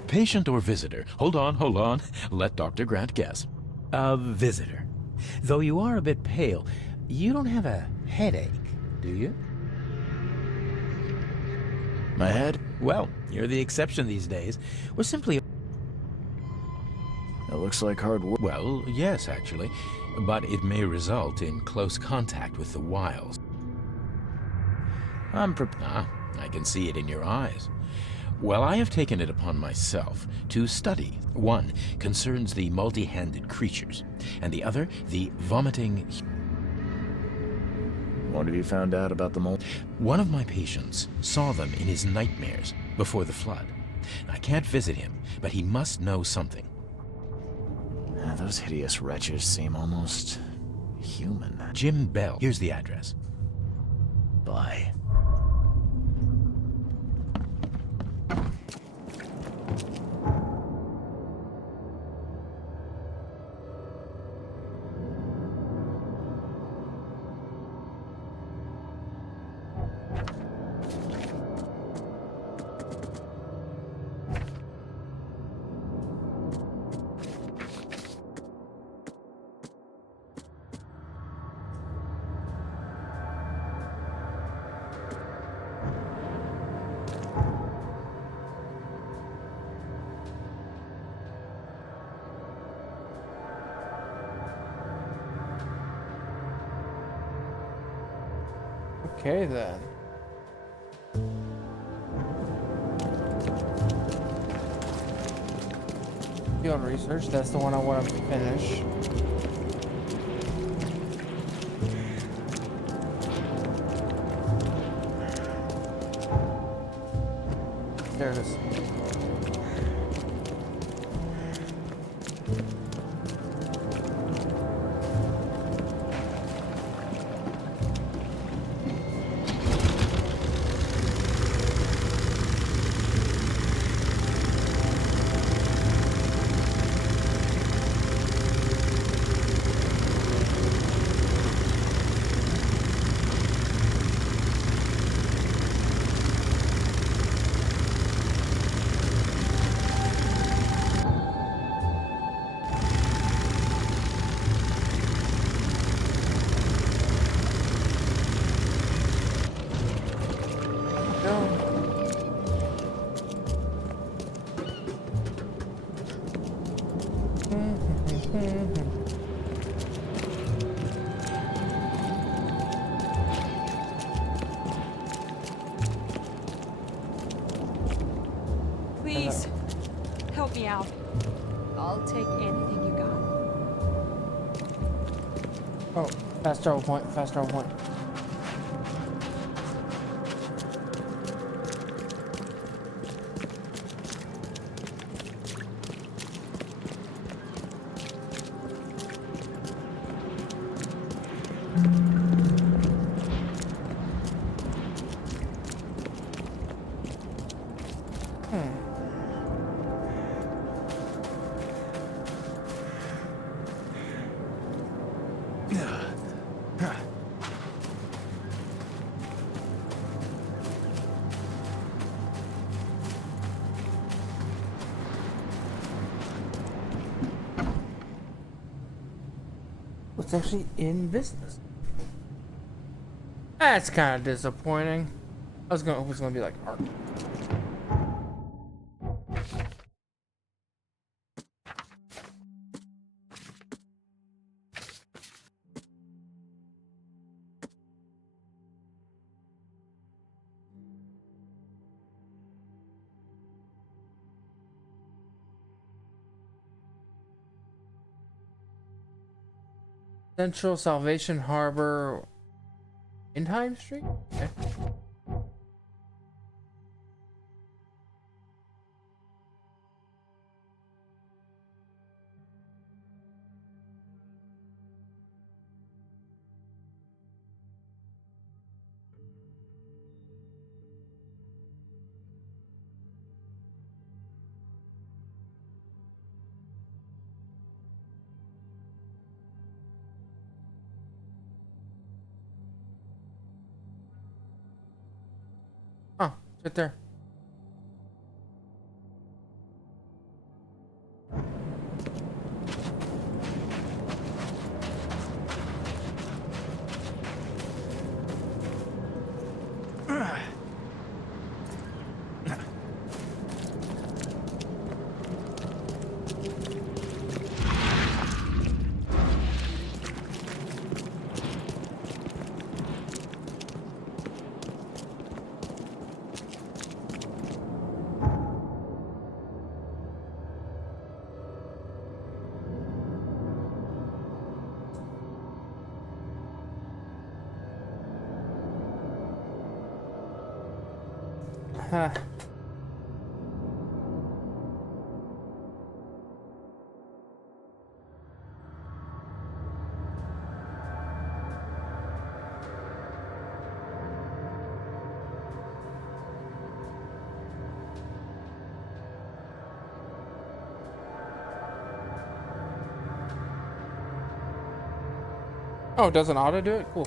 Patient or visitor? Hold on. Let Dr. Grant guess. A visitor. Though you are a bit pale, you don't have a headache, do you? My head? Well, you're the exception these days. We're simply... It looks like hard work. Well, yes, actually. But it may result in close contact with the wiles. I can see it in your eyes. Well, I have taken it upon myself to study. One concerns the multi-handed creatures, and the other, the vomiting... What have you found out about the mold? One of my patients saw them in his nightmares before the flood. I can't visit him, but he must know something. Those hideous wretches seem almost human. Jim Bell. Here's the address. Bye. Okay then. Field research, that's the one I want to finish. There it is. Please, help me out. I'll take anything you got. Oh, fast travel point, fast travel point. What's actually in business? That's kind of disappointing. I was gonna be like art. Central Salvation Harbor, Indheim Street? Okay. Oh, it's right there. Huh. Oh, it doesn't auto do it? Cool.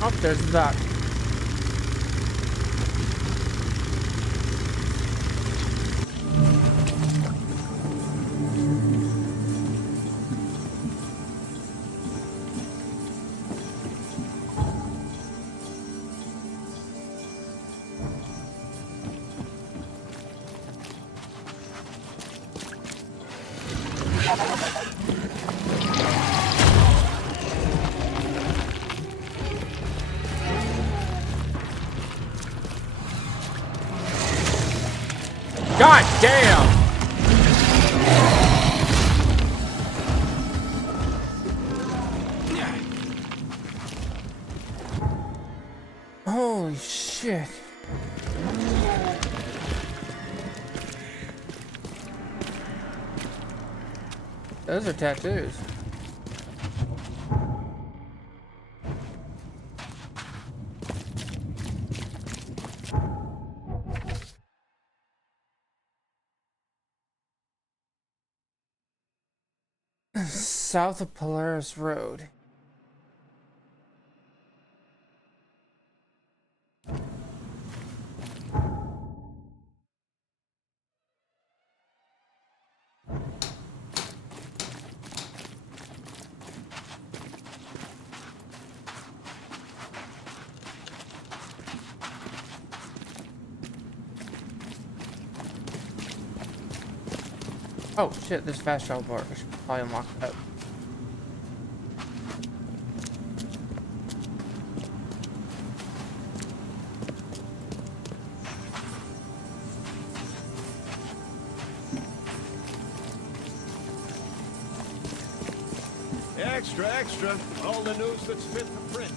Oh, there's that. God damn! Holy shit. Those are tattoos. South of Polaris Road. Oh shit, this fast travel bar. I should probably unlock that. Extra, extra. All the news that's fit for print.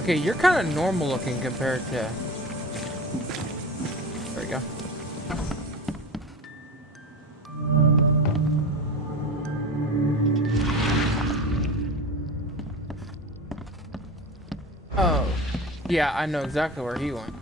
Okay, you're kind of normal looking compared to... There we go. Oh, yeah, I know exactly where he went.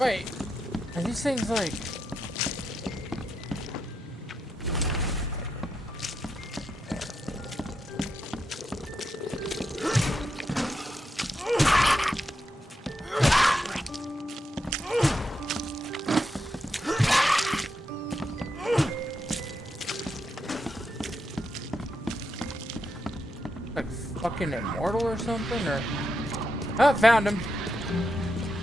Wait, are these things like... like fucking immortal or something, or... Oh, found him!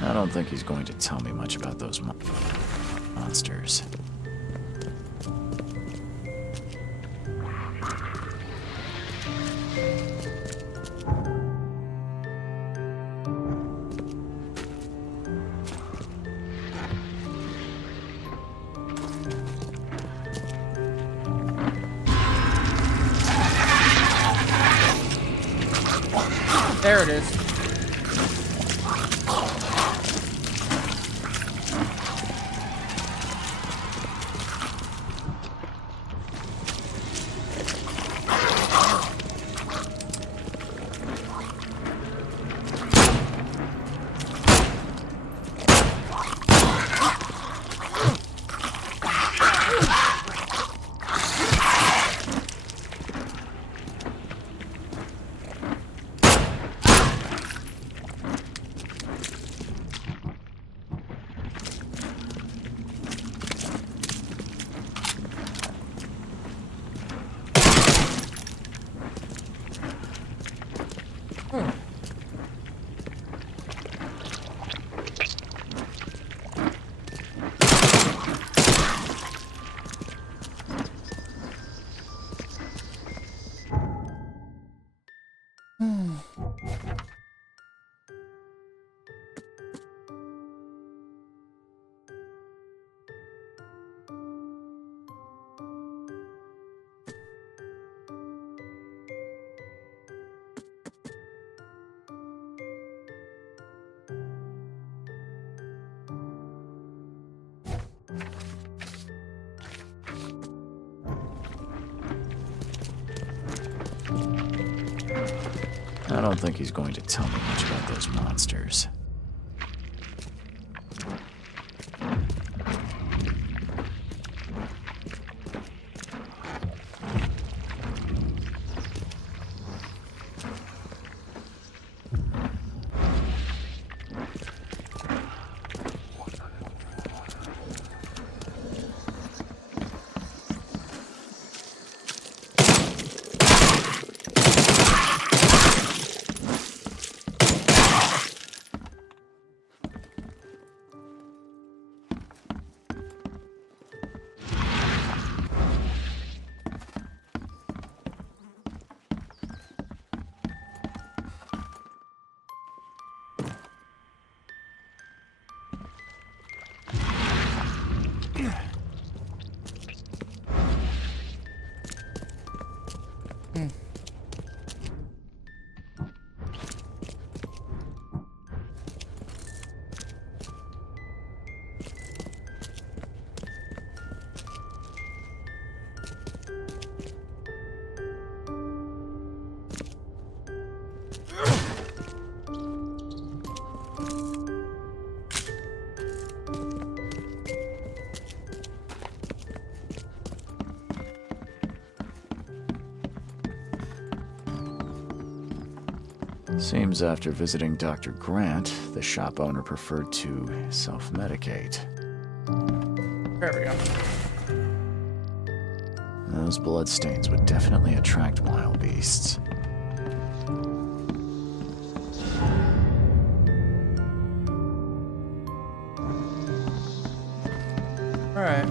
I don't think he's going to tell me much about those monsters. There it is. I don't think he's going to tell me much about those monsters. Seems after visiting Dr. Grant, the shop owner preferred to self-medicate. There we go. Those bloodstains would definitely attract wild beasts. Alright.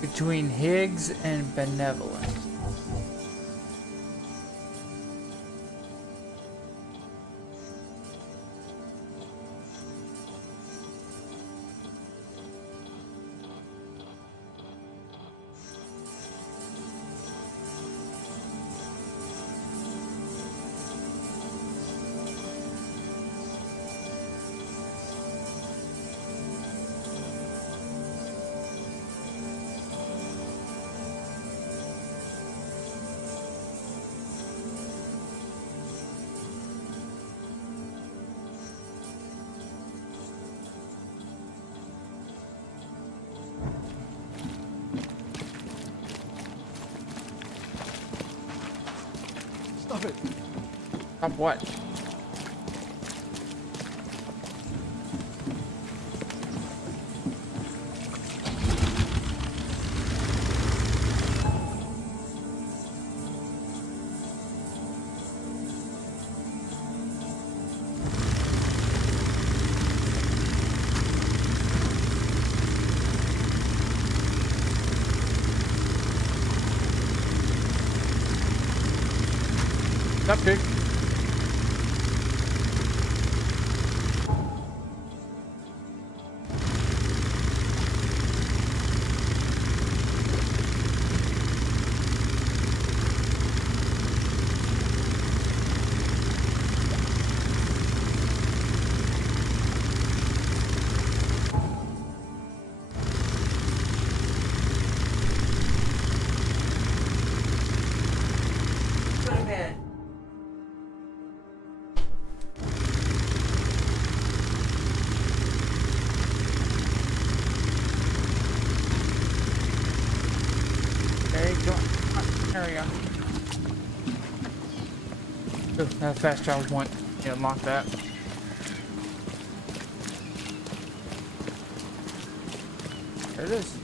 Between Higgs and Benevolent. Stop it. Stop what? Cupcake. Ooh, that fast travel point. Yeah, unlock that. There it is.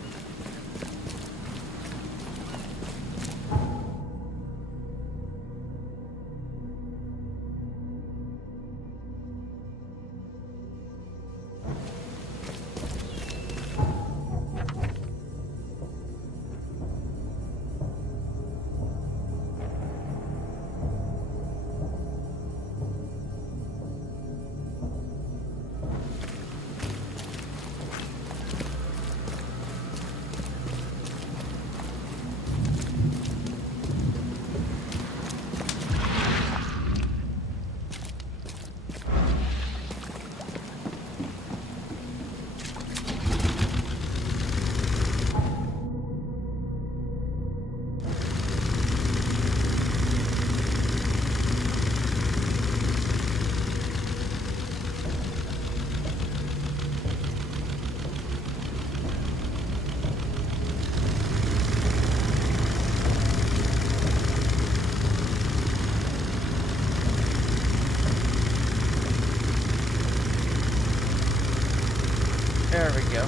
There we go.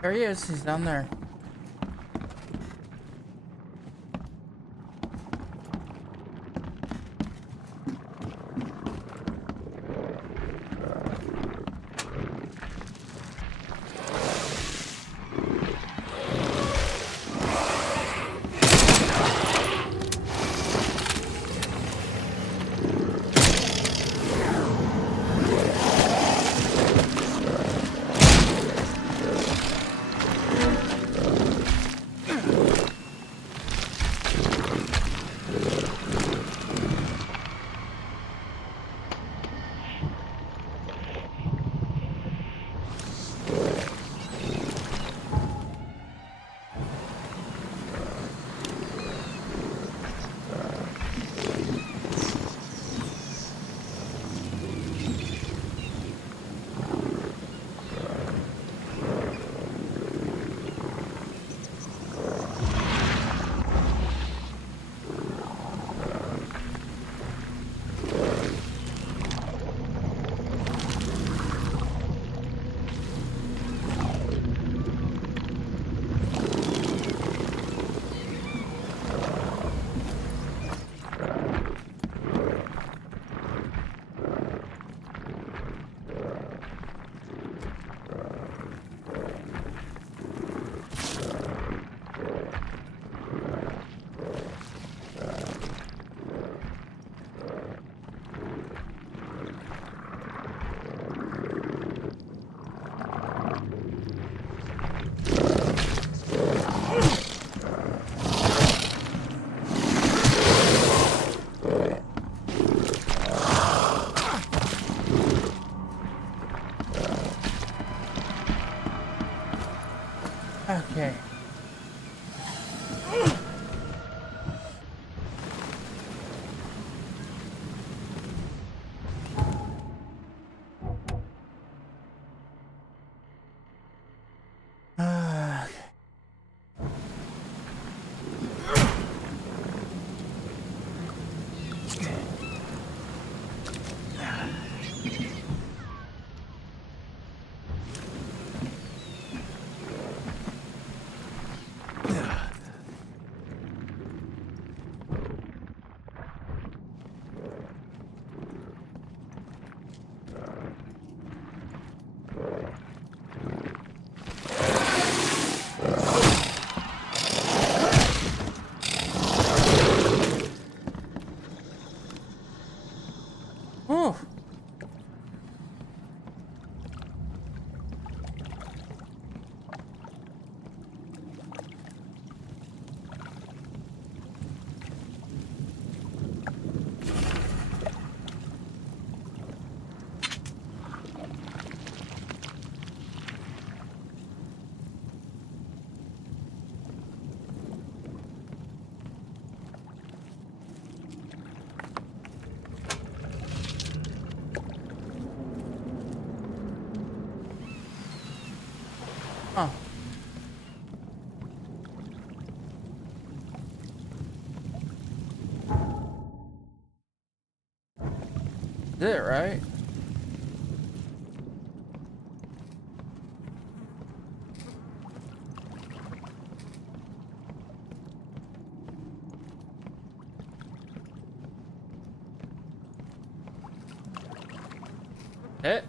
There he is. He's down there. Oh. Huh. Did it right? It?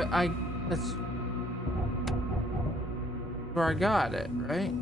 But that's where I got it, right?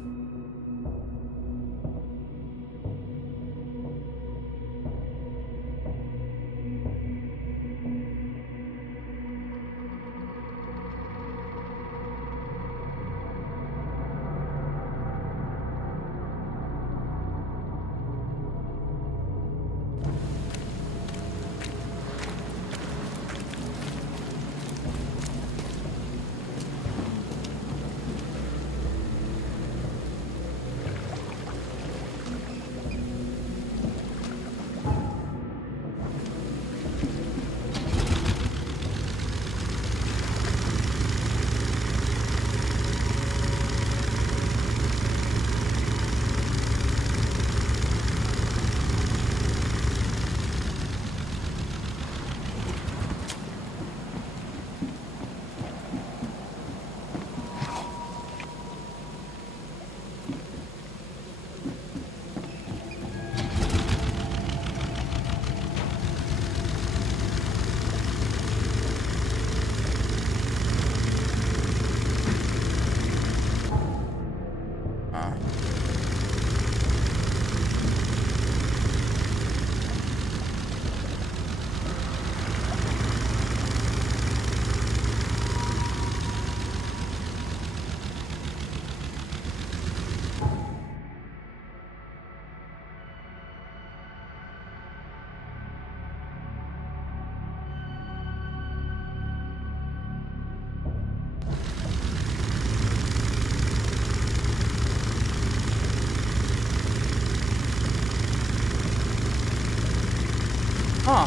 Huh.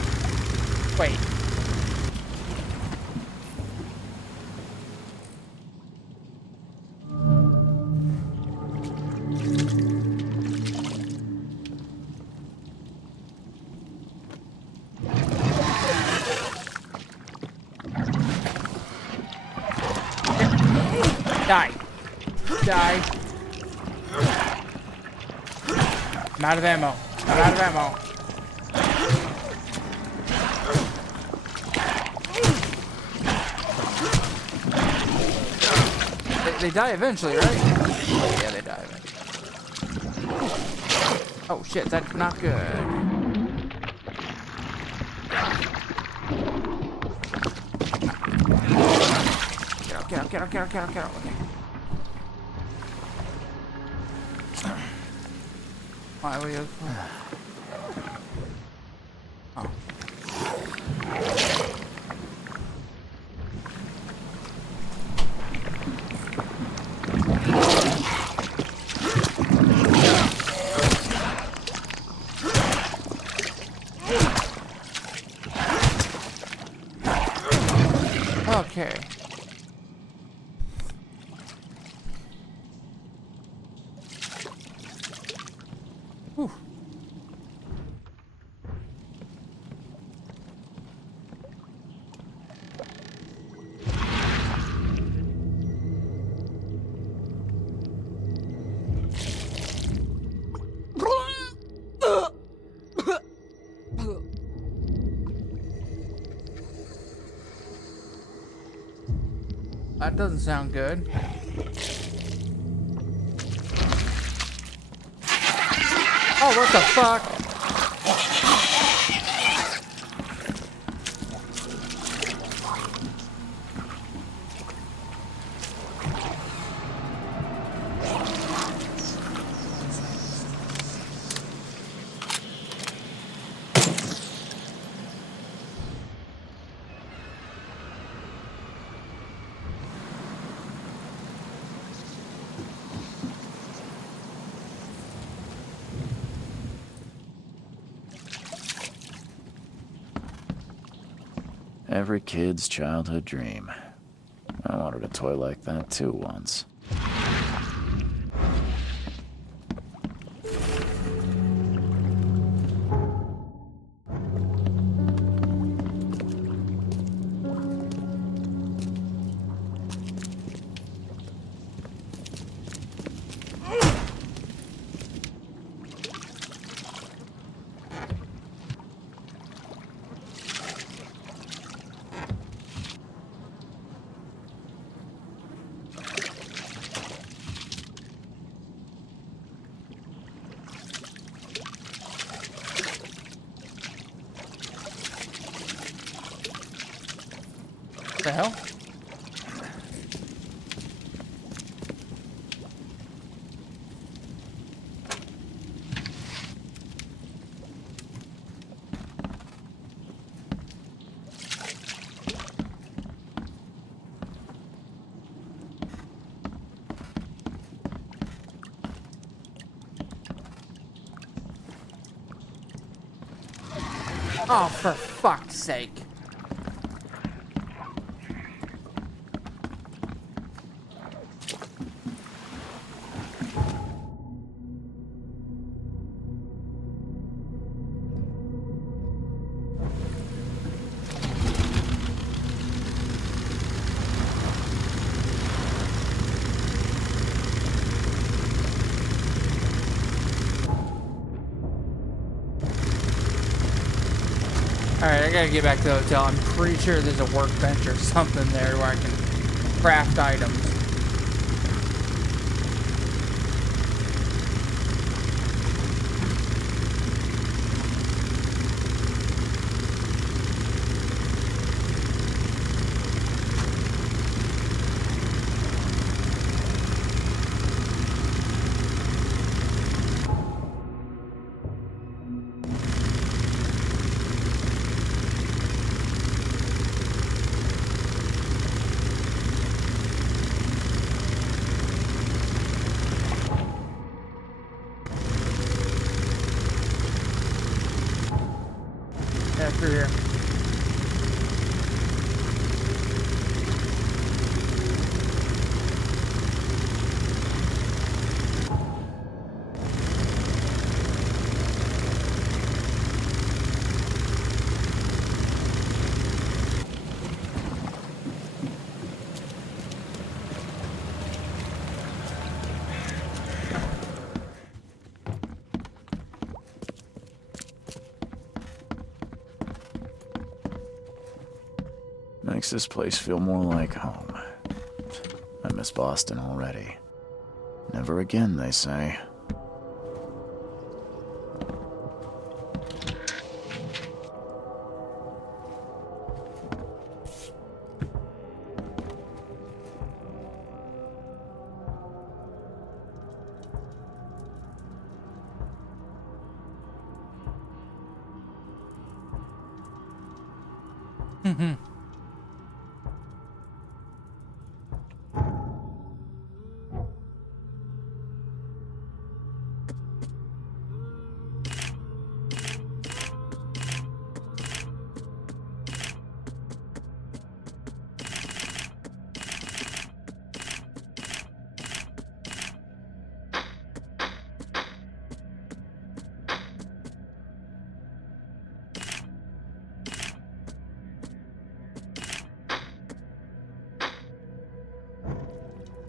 Wait. Die. Die. I'm out of ammo. I'm out of ammo. They die eventually, right? Yeah, they die eventually. Oh shit, that's not good. Get out, get out, get out, get out, get out. Okay. Why were you? Oh. Okay. Whew. That doesn't sound good. Oh, what the fuck? Every kid's childhood dream. I wanted a toy like that too once. What the hell? Oh, for fuck's sake. Alright, I gotta get back to the hotel. I'm pretty sure there's a workbench or something there where I can craft items. Through here. Makes this place feel more like home. I miss Boston already. Never again, they say.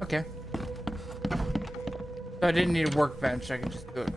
Okay. So I didn't need a workbench, I could just do it.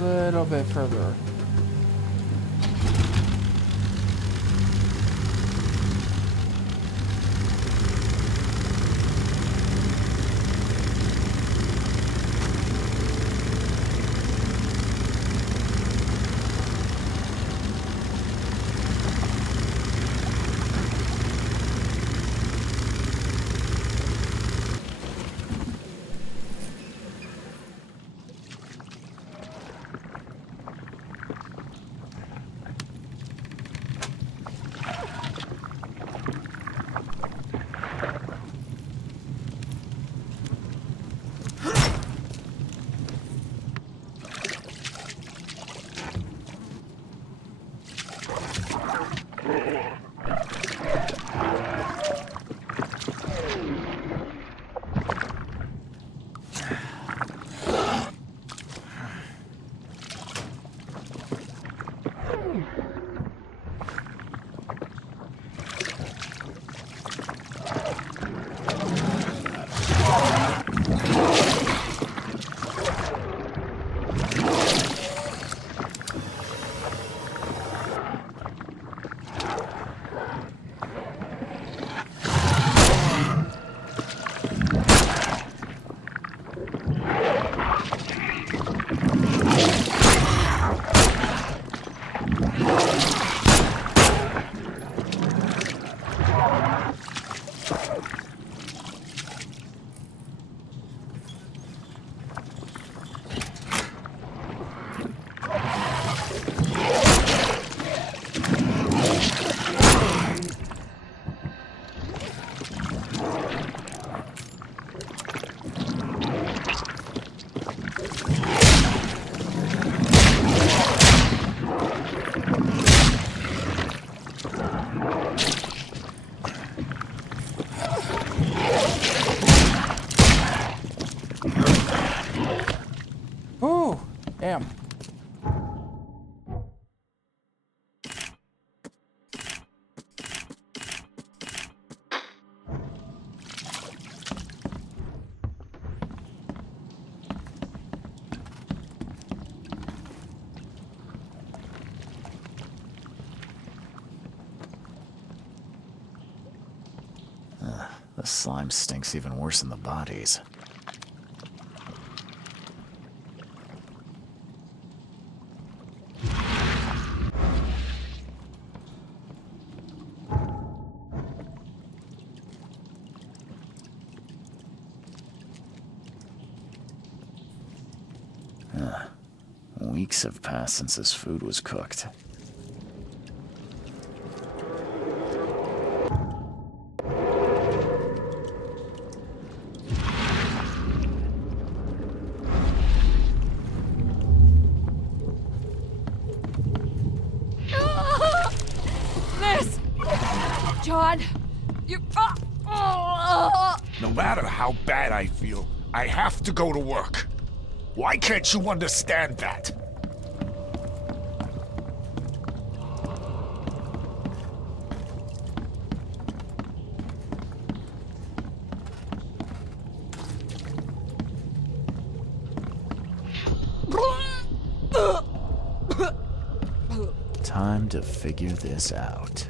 Little bit further. Damn. The slime stinks even worse than the bodies. Weeks have passed since this food was cooked. Liz! John! You... No matter how bad I feel, I have to go to work. Why can't you understand that? Time to figure this out.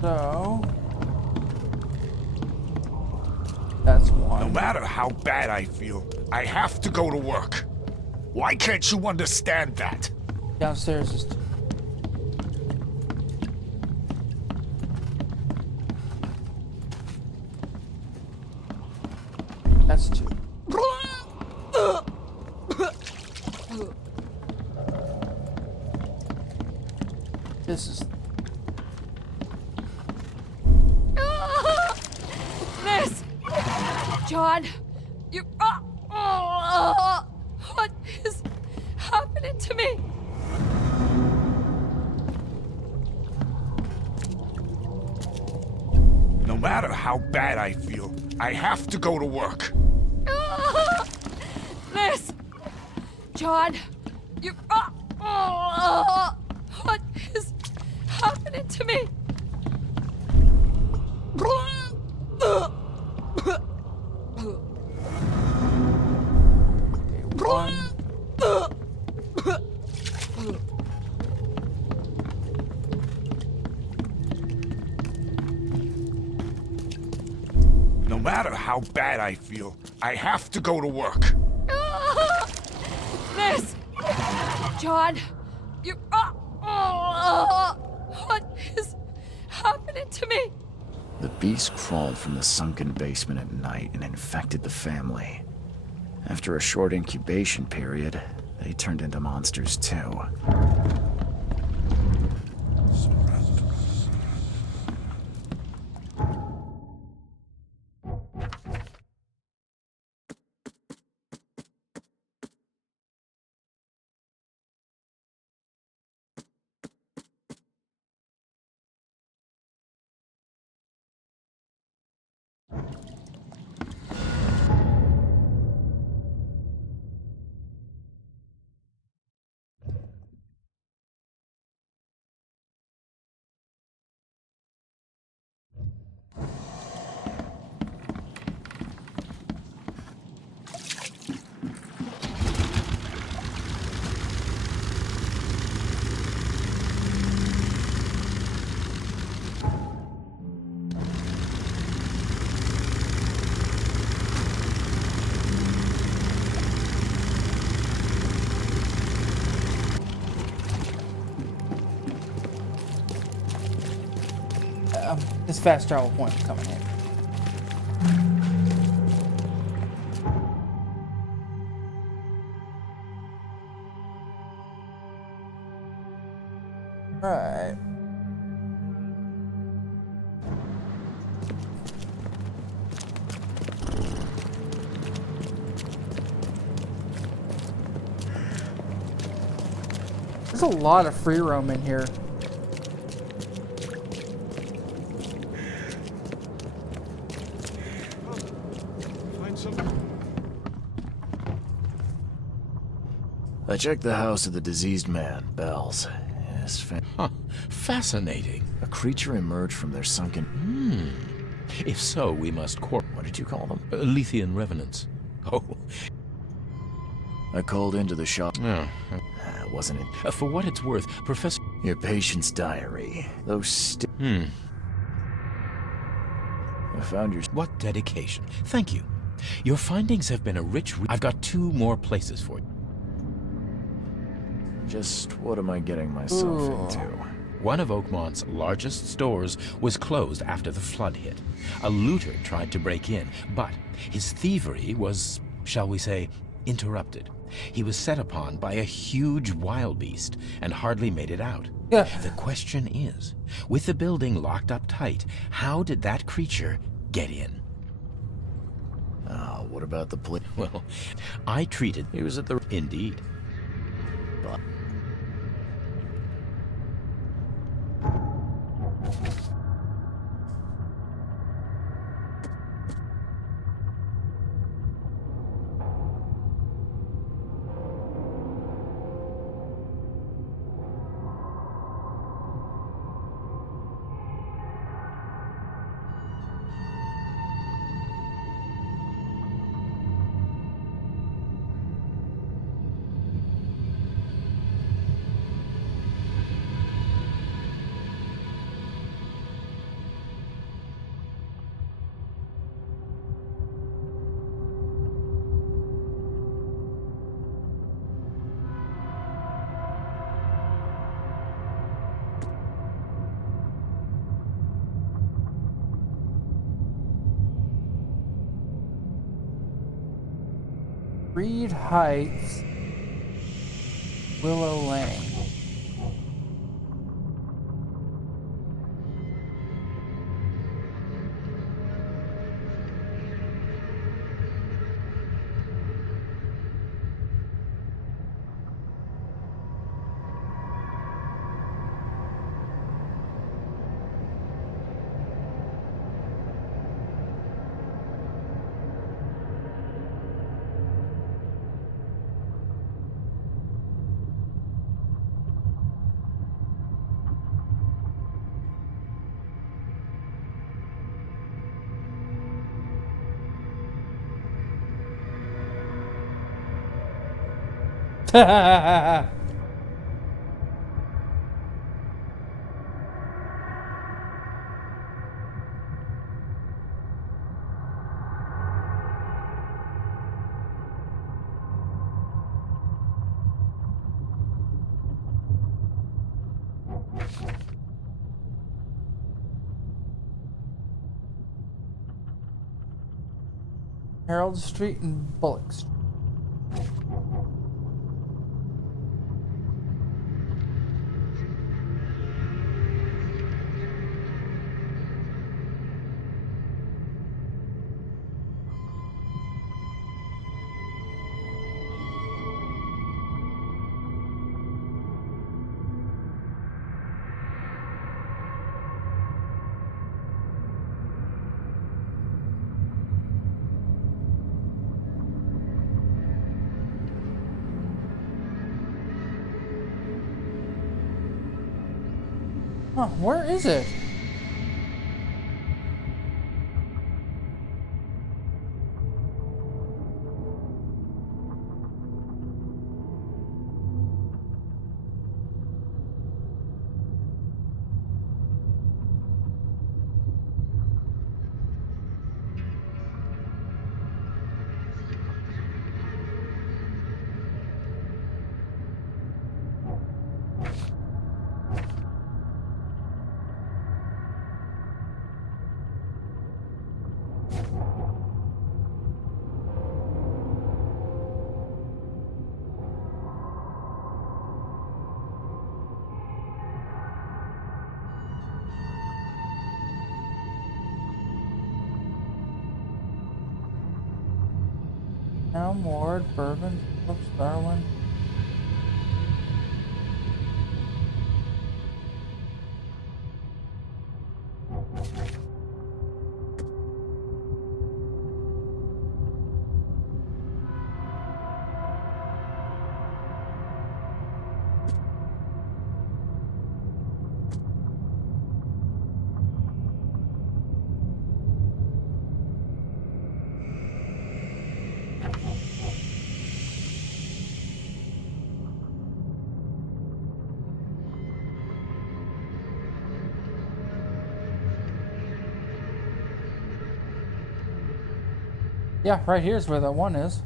So... that's one. No matter how bad I feel, I have to go to work. Why can't you understand that? Downstairs is... that's two. This is... Liz! John! You... what is happening to me? No matter how bad I feel, I have to go to work. Liz! John! You... what is happening to me? One. No matter how bad I feel, I have to go to work. Liz! John! You... what is happening to me? The beast crawled from the sunken basement at night and infected the family. After a short incubation period, they turned into monsters too. This fast travel point is coming in. Right. There's a lot of free roam in here. Find some. I checked the house of the diseased man, Bells. Yes, Fascinating. A creature emerged from their sunken... If so, we must What did you call them? Lethean revenants. Oh. I called into the shop. Wasn't it? For what it's worth, Professor... Your patient's diary. Those I found your... What dedication. Thank you. Your findings have been a rich... I've got 2 more places for you. Just what am I getting myself into? One of Oakmont's largest stores was closed after the flood hit. A looter tried to break in, but his thievery was, shall we say, interrupted. He was set upon by a huge wild beast and hardly made it out. Yeah. The question is, with the building locked up tight, how did that creature get in? What about the police? Well, I treated... He was at the... Indeed. But... Reed Heights, Willow Lane. Harold Street and Bullock Street. Huh, where is it? Elm Ward, Bourbon, Phillips, Darwin. Yeah, right here's where the one is.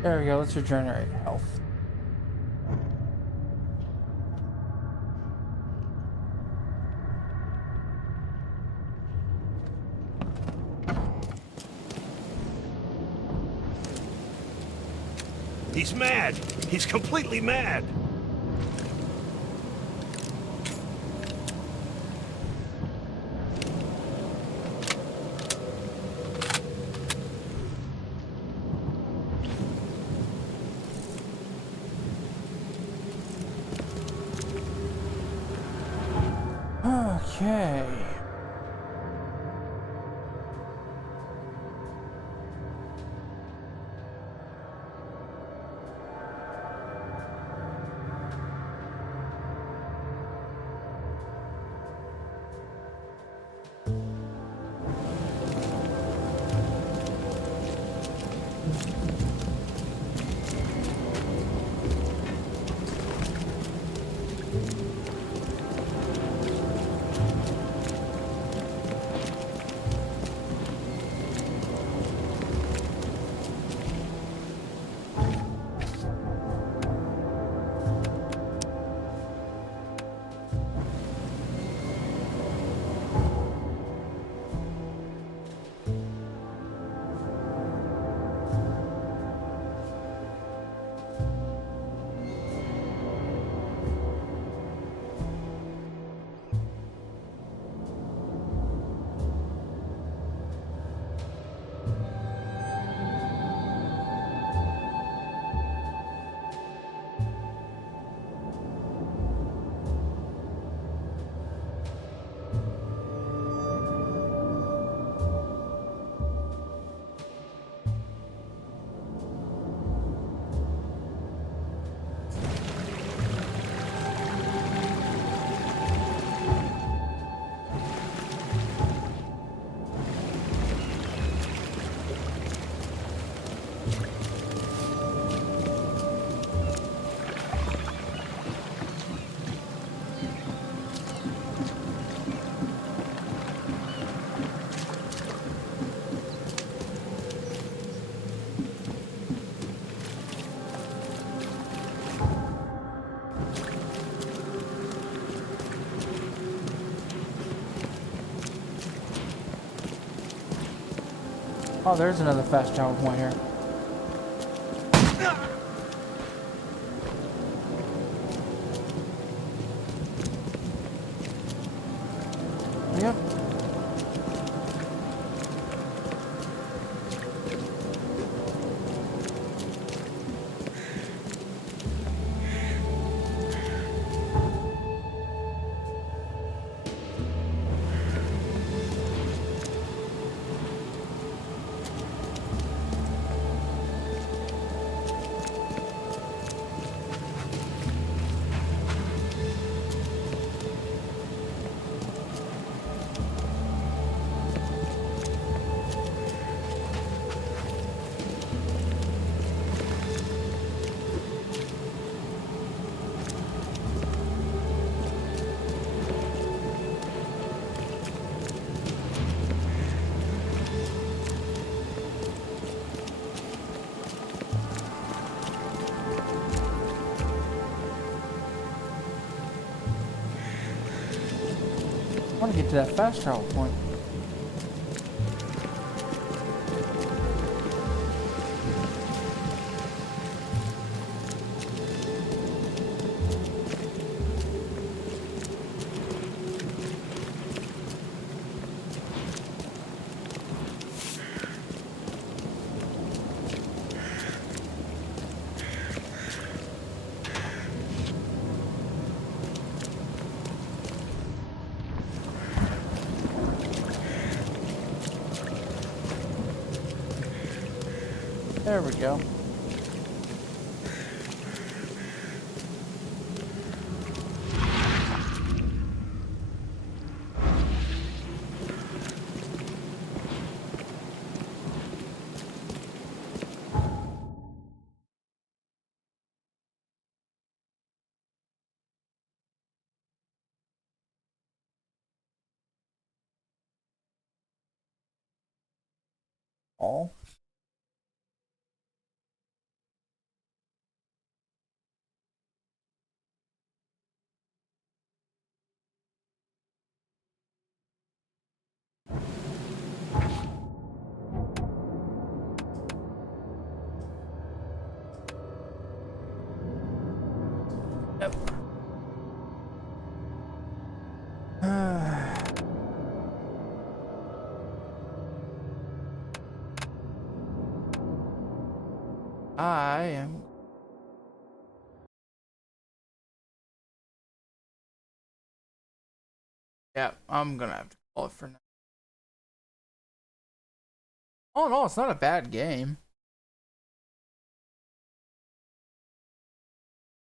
There we go, let's regenerate health. He's mad! He's completely mad! Okay. Oh, there's another fast travel point here. Yep. want to get to that fast travel point. There we go. All. Yep. I am. Yeah, I'm gonna have to call it for now. Oh no, it's not a bad game.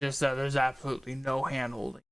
Just that there's absolutely no hand holding.